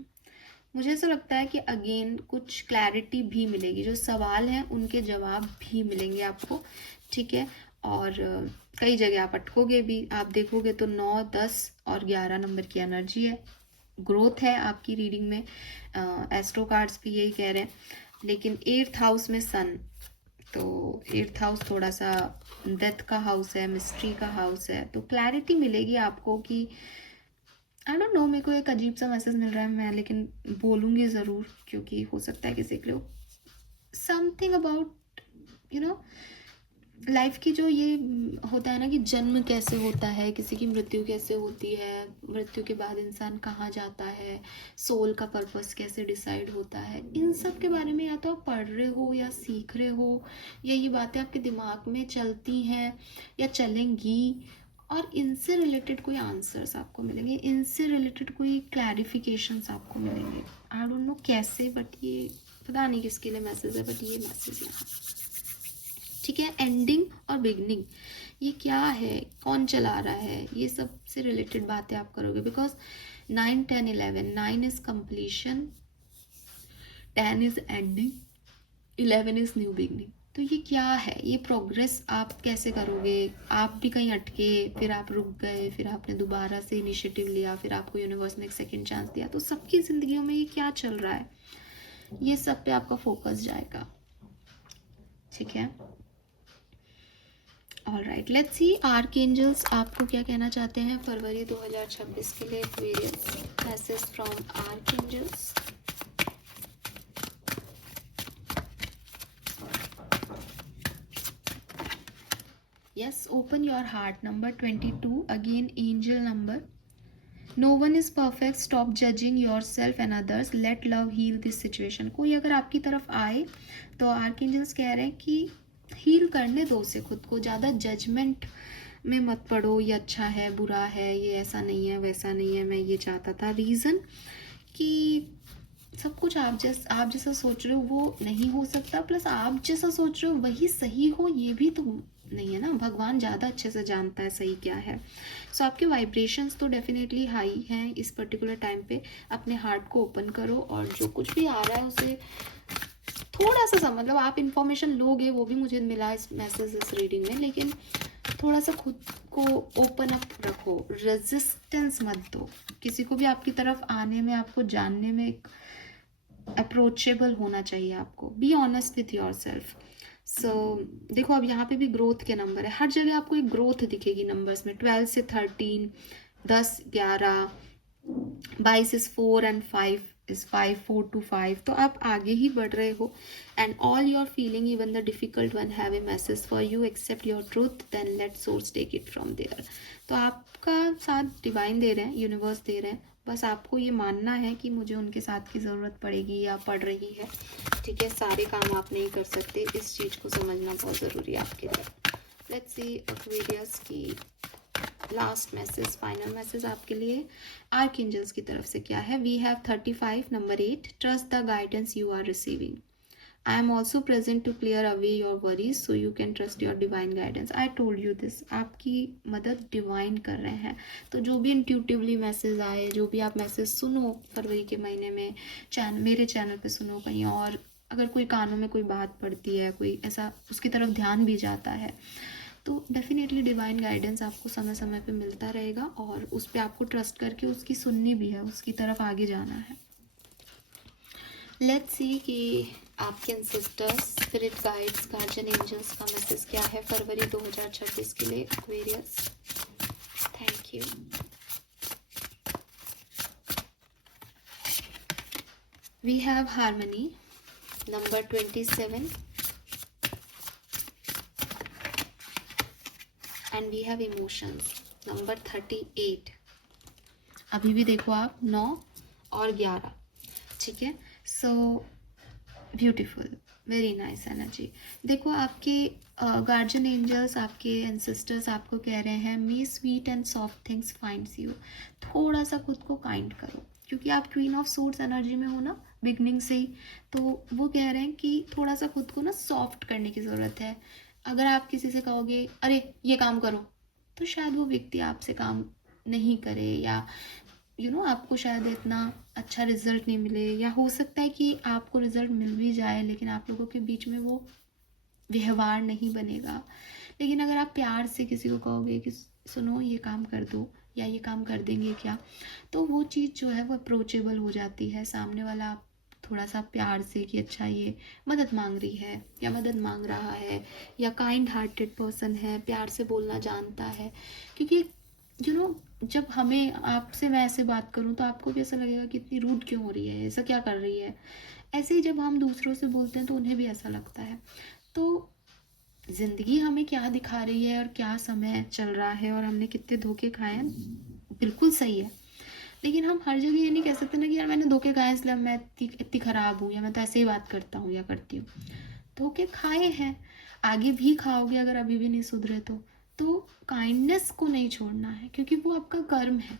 मुझे ऐसा लगता है कि अगेन कुछ क्लैरिटी भी मिलेगी, जो सवाल हैं उनके जवाब भी मिलेंगे आपको। ठीक है, और कई जगह आप अटकोगे भी, आप देखोगे तो 9, 10 और 11 नंबर की एनर्जी है, ग्रोथ है आपकी रीडिंग में, एस्ट्रो कार्ड्स भी यही कह रहे हैं, लेकिन 8th हाउस में सन, तो 8th हाउस थोड़ा सा डेथ का हाउस है, मिस्ट्री का हाउस है, तो क्लैरिटी मिलेगी आपको कि आई डोंट नो, मेरे को एक अजीब सा मैसेज मिल रहा है, मैं लेकिन बोलूँगी ज़रूर क्योंकि हो सकता है किसी के लिए समथिंग अबाउट लाइफ की जो ये होता है ना कि जन्म कैसे होता है, किसी की मृत्यु कैसे होती है, मृत्यु के बाद इंसान कहाँ जाता है, सोल का पर्पस कैसे डिसाइड होता है, इन सब के बारे में या तो आप पढ़ रहे हो या सीख रहे हो, या ये बातें आपके दिमाग में चलती हैं या चलेंगी, और इनसे रिलेटेड कोई आंसर्स आपको मिलेंगे, इनसे रिलेटेड कोई क्लैरिफिकेशंस आपको मिलेंगे। आई डोंट नो कैसे, बट ये पता नहीं किसके लिए मैसेज है, बट ये मैसेज यहाँ, ठीक है। एंडिंग और बिगनिंग, ये क्या है, कौन चला रहा है, ये सब से रिलेटेड बातें आप करोगे, because 9 10 11, 9 is completion, 10 is ending, 11 is new beginning. तो ये क्या है, ये प्रोग्रेस आप कैसे करोगे, आप भी कहीं अटके, फिर आप रुक गए, फिर आपने दोबारा से इनिशिएटिव लिया, फिर आपको यूनिवर्स ने एक सेकेंड चांस दिया, तो सबकी जिंदगियों में ये क्या चल रहा है, ये सब पे आपका फोकस जाएगा, ठीक है। All right, let's see archangels आपको क्या कहना चाहते हैं फरवरी 2026 के लिए। Various message from archangels. Yes, open your heart, number 22, again angel number. No one is perfect, stop judging yourself and others, let love heal this situation. कोई अगर आपकी तरफ आए तो आर्कएंजल्स कह रहे हैं कि हील करने दो उसे, खुद को, ज़्यादा जजमेंट में मत पड़ो, ये अच्छा है बुरा है, ये ऐसा नहीं है वैसा नहीं है, मैं ये चाहता था। रीज़न कि सब कुछ आप जैसा सोच रहे हो वो नहीं हो सकता, प्लस आप जैसा सोच रहे हो वही सही हो, ये भी तो नहीं है ना। भगवान ज़्यादा अच्छे से जानता है सही क्या है। सो आपके वाइब्रेशंस तो डेफिनेटली हाई हैं इस पर्टिकुलर टाइम पे। अपने हार्ट को ओपन करो और जो कुछ भी आ रहा है उसे थोड़ा सा मतलब आप इन्फॉर्मेशन लोगे, वो भी मुझे मिला इस मैसेज, इस रीडिंग में, लेकिन थोड़ा सा खुद को ओपन अप रखो, रेजिस्टेंस मत दो किसी को भी। आपकी तरफ आने में, आपको जानने में एक अप्रोचेबल होना चाहिए आपको। Be honest with yourself. So देखो, अब यहाँ पे भी ग्रोथ के नंबर है, हर जगह आपको एक ग्रोथ दिखेगी नंबर्स में। 12 से 13, 10 11, 22 इज 4 एंड 5 इज 5, 4 to 5, तो आप आगे ही बढ़ रहे हो। And all your feeling, even the difficult one, have a message for you, accept your truth, then let source take it from there. तो आपका साथ डिवाइन दे रहे हैं, यूनिवर्स दे रहे हैं, बस आपको ये मानना है कि मुझे उनके साथ की ज़रूरत पड़ेगी या पड़ रही है, ठीक है। सारे काम आप नहीं कर सकते, इस चीज़ को समझना बहुत ज़रूरी है आपके लिए। लेट्स सी एक्वेरियस की लास्ट मैसेज, फाइनल मैसेज आपके लिए आर्कएंजल्स की तरफ से क्या है। We have 35, number 8, trust the guidance you are receiving. I am also present to clear away your worries so you can trust your divine guidance. I told you this. आपकी मदद divine कर रहे हैं। तो जो भी इंट्यूटिवली मैसेज आए, जो भी आप मैसेज सुनो फरवरी के महीने में, मेरे चैनल पे सुनो, कहीं और अगर कोई कानों में कोई बात पड़ती है, कोई ऐसा उसकी तरफ ध्यान भी जाता है, तो डेफिनेटली डिवाइन गाइडेंस आपको समय समय पे मिलता रहेगा, और उस पर आपको ट्रस्ट करके उसकी सुननी भी है, उसकी तरफ आगे जाना है। लेट्स सी कि आपके ancestors, spirit guides, guardian angels का मैसेज क्या है फरवरी 2026 के लिए Aquarius. Thank you. We have harmony, number 27, and we have emotions, number 38। अभी भी देखो आप 9 और 11, ठीक है। So beautiful, very nice energy. देखो आपके गार्जियन एंजल्स, आपके एंसेस्टर्स आपको कह रहे हैं, may sweet and soft things finds you. थोड़ा सा खुद को काइंड करो, क्योंकि आप क्वीन ऑफ सोर्ड्स एनर्जी में हो ना बिगनिंग से ही, तो वो कह रहे हैं कि थोड़ा सा खुद को ना सॉफ्ट करने की ज़रूरत है। अगर आप किसी से कहोगे अरे ये काम करो, तो शायद वो व्यक्ति आपसे काम नहीं करे, या आपको शायद इतना अच्छा रिजल्ट नहीं मिले, या हो सकता है कि आपको रिजल्ट मिल भी जाए लेकिन आप लोगों के बीच में वो व्यवहार नहीं बनेगा। लेकिन अगर आप प्यार से किसी को कहोगे कि सुनो ये काम कर दो, या ये काम कर देंगे क्या, तो वो चीज़ जो है वो अप्रोचेबल हो जाती है। सामने वाला आप थोड़ा सा प्यार से कि अच्छा ये मदद मांग रही है या मदद मांग रहा है, या काइंड हार्टेड पर्सन है, प्यार से बोलना जानता है। क्योंकि जब हमें आपसे मैं ऐसे बात करूं तो आपको भी ऐसा लगेगा कि इतनी रूड क्यों हो रही है, ऐसा क्या कर रही है। ऐसे ही जब हम दूसरों से बोलते हैं तो उन्हें भी ऐसा लगता है। तो ज़िंदगी हमें क्या दिखा रही है और क्या समय चल रहा है और हमने कितने धोखे खाए हैं, बिल्कुल सही है। लेकिन हम हर जगह ये नहीं कह सकते ना कि यार मैंने धोखे खाए इसलिए मैं इतनी इतनी ख़राब हूँ, या मैं तो ऐसे ही बात करता हूँ या करती हूँ। धोखे खाए हैं, आगे भी खाओगे अगर अभी भी नहीं सुधरे तो काइंडनेस को नहीं छोड़ना है, क्योंकि वो आपका कर्म है।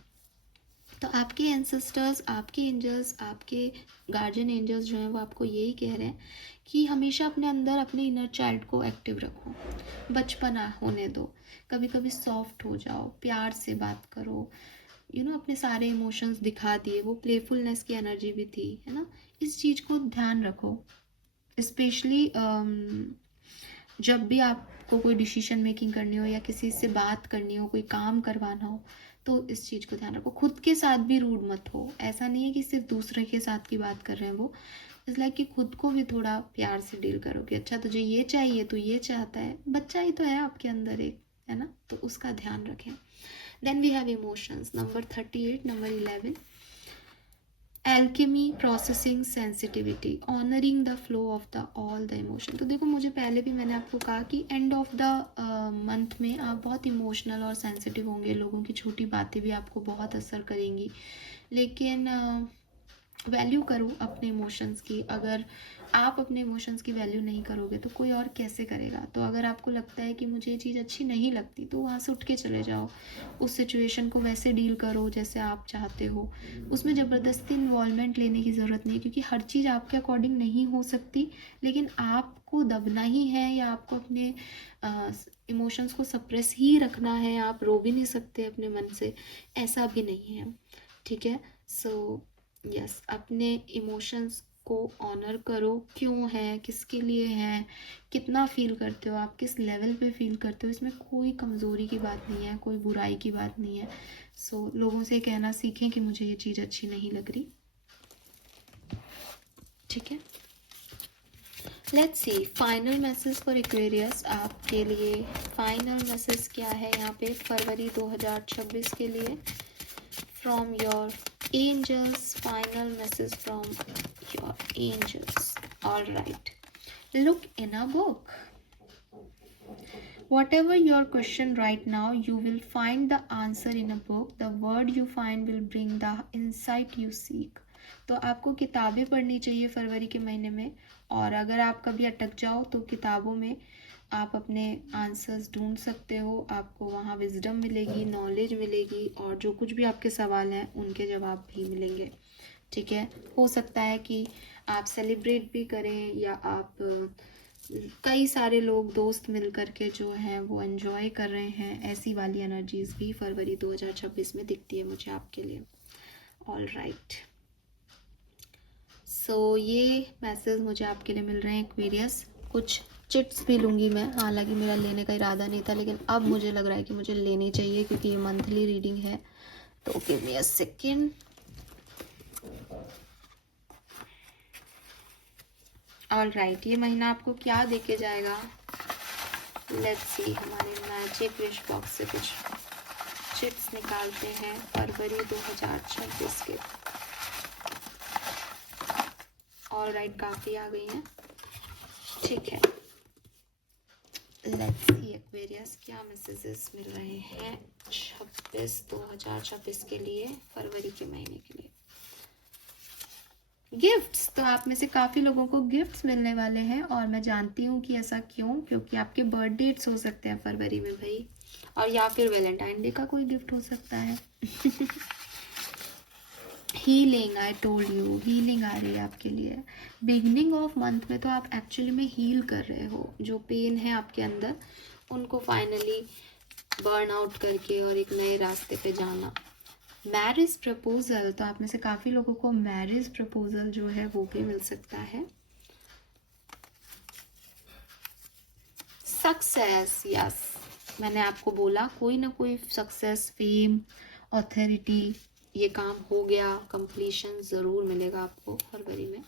तो आपके एंसेस्टर्स, आपके एंजल्स, आपके गार्जियन एंजल्स जो हैं वो आपको यही कह रहे हैं कि हमेशा अपने अंदर अपने इनर चाइल्ड को एक्टिव रखो, बचपना होने दो, कभी कभी सॉफ्ट हो जाओ, प्यार से बात करो, अपने सारे इमोशंस दिखा दिए, वो प्लेफुलनेस की एनर्जी भी थी, है ना। इस चीज़ को ध्यान रखो, स्पेशली जब भी आपको कोई डिसीजन मेकिंग करनी हो या किसी से बात करनी हो, कोई काम करवाना हो, तो इस चीज़ को ध्यान रखो। खुद के साथ भी रूड मत हो, ऐसा नहीं है कि सिर्फ दूसरे के साथ की बात कर रहे हैं वो, इसलिए कि खुद को भी थोड़ा प्यार से डील करो कि अच्छा तुझे ये चाहिए, तू ये चाहता है, बच्चा ही तो है आपके अंदर एक, है ना, तो उसका ध्यान रखें। Then we have emotions, number 38, number 11, alchemy, processing, sensitivity, honouring the flow of the all the emotion. तो देखो, मुझे पहले भी मैंने आपको कहा कि एंड ऑफ द मंथ में आप बहुत इमोशनल और सेंसिटिव होंगे, लोगों की छोटी बातें भी आपको बहुत असर करेंगी, लेकिन वैल्यू करो अपने इमोशंस की। अगर आप अपने इमोशंस की वैल्यू नहीं करोगे तो कोई और कैसे करेगा। तो अगर आपको लगता है कि मुझे ये चीज़ अच्छी नहीं लगती, तो वहाँ से उठ के चले जाओ, उस सिचुएशन को वैसे डील करो जैसे आप चाहते हो। उसमें ज़बरदस्ती इन्वॉल्वमेंट लेने की ज़रूरत नहीं है, क्योंकि हर चीज़ आपके अकॉर्डिंग नहीं हो सकती, लेकिन आपको दबना ही है या आपको अपने इमोशंस को सप्रेस ही रखना है, आप रो भी नहीं सकते अपने मन से, ऐसा भी नहीं है, ठीक है। सो यस, अपने इमोशंस को ऑनर करो, क्यों है, किसके लिए है, कितना फील करते हो आप, किस लेवल पे फील करते हो, इसमें कोई कमज़ोरी की बात नहीं है, कोई बुराई की बात नहीं है। सो लोगों से कहना सीखें कि मुझे ये चीज़ अच्छी नहीं लग रही, ठीक है। Let's see final message for Aquarius, आपके लिए फाइनल मैसेज क्या है यहाँ पे फरवरी 2026 के लिए from your angels, final message from your angels. All right, look in a book. Whatever your question right now, you will find the answer in a book. The word you find will bring the insight you seek. तो आपको किताबें पढ़नी चाहिए फरवरी के महीने में, और अगर आप कभी अटक जाओ तो किताबों में आप अपने आंसर्स ढूंढ सकते हो, आपको वहाँ विजडम मिलेगी, नॉलेज मिलेगी, और जो कुछ भी आपके सवाल हैं उनके जवाब भी मिलेंगे, ठीक है। हो सकता है कि आप सेलिब्रेट भी करें, या आप कई सारे लोग दोस्त मिल करके जो हैं वो एंजॉय कर रहे हैं, ऐसी वाली एनर्जीज भी फरवरी 2026 में दिखती है मुझे आपके लिए। ऑल राइट, सो ये मैसेज मुझे आपके लिए मिल रहे हैं एक्वेरियस। कुछ चिट्स भी लूँगी मैं, हालांकि मेरा लेने का इरादा नहीं था, लेकिन अब मुझे लग रहा है कि मुझे लेनी चाहिए, क्योंकि ये मंथली रीडिंग है। तो give me a second. All right, ये महीना आपको क्या देके जाएगा, लेट्स सी। हमारे मैजिक विश बॉक्स से कुछ चिट्स निकालते हैं फरवरी 2026 के। ऑल राइट, काफ़ी आ गई हैं, ठीक है। लेट्स सी एक्वेरियस क्या मैसेजेस मिल रहे हैं 2026 के लिए, फरवरी के महीने के लिए। गिफ्ट्स, तो आप में से काफ़ी लोगों को गिफ्ट्स मिलने वाले हैं, और मैं जानती हूँ कि ऐसा क्यों, क्योंकि आपके बर्थ डेट्स हो सकते हैं फरवरी में भाई, और या फिर वैलेंटाइन डे का कोई गिफ्ट हो सकता है। Healing, I told you, healing आ रही है आपके लिए बिगनिंग ऑफ मंथ में। तो आप एक्चुअली में हील कर रहे हो, जो पेन है आपके अंदर उनको फाइनली बर्न आउट करके और एक नए रास्ते पे जाना। मैरिज प्रपोजल, तो आप में से काफ़ी लोगों को मैरिज प्रपोजल जो है वो भी मिल सकता है। सक्सेस, यस, मैंने आपको बोला कोई ना कोई सक्सेस, फेम, ऑथोरिटी, ये काम हो गया, कंप्लीशन ज़रूर मिलेगा आपको फरवरी में।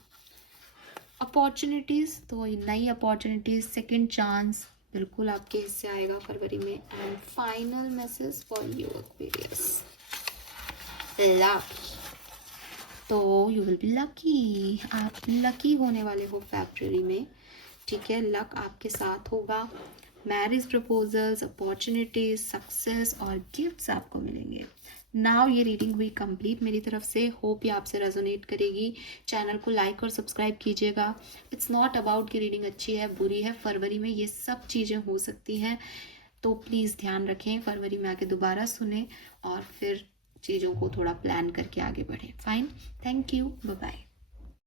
अपॉर्चुनिटीज़, तो नई अपॉर्चुनिटीज़, सेकंड चांस बिल्कुल आपके हिस्से आएगा फरवरी में। And final message for you Aquarius, luck, तो यू विल बी लकी, आप लकी होने वाले हो फरवरी में, ठीक है। लक आपके साथ होगा, मैरिज प्रपोजल्स, अपॉर्चुनिटीज, सक्सेस और गिफ्ट्स आपको मिलेंगे। नाउ ये रीडिंग हुई कंप्लीट मेरी तरफ से। होप ये आपसे रेजोनेट करेगी। चैनल को लाइक और सब्सक्राइब कीजिएगा। इट्स नॉट अबाउट कि रीडिंग अच्छी है बुरी है, फरवरी में ये सब चीज़ें हो सकती हैं, तो प्लीज़ ध्यान रखें। फरवरी में आके दोबारा सुने और फिर चीज़ों को थोड़ा प्लान करके आगे बढ़ें। Fine, thank you, bye bye.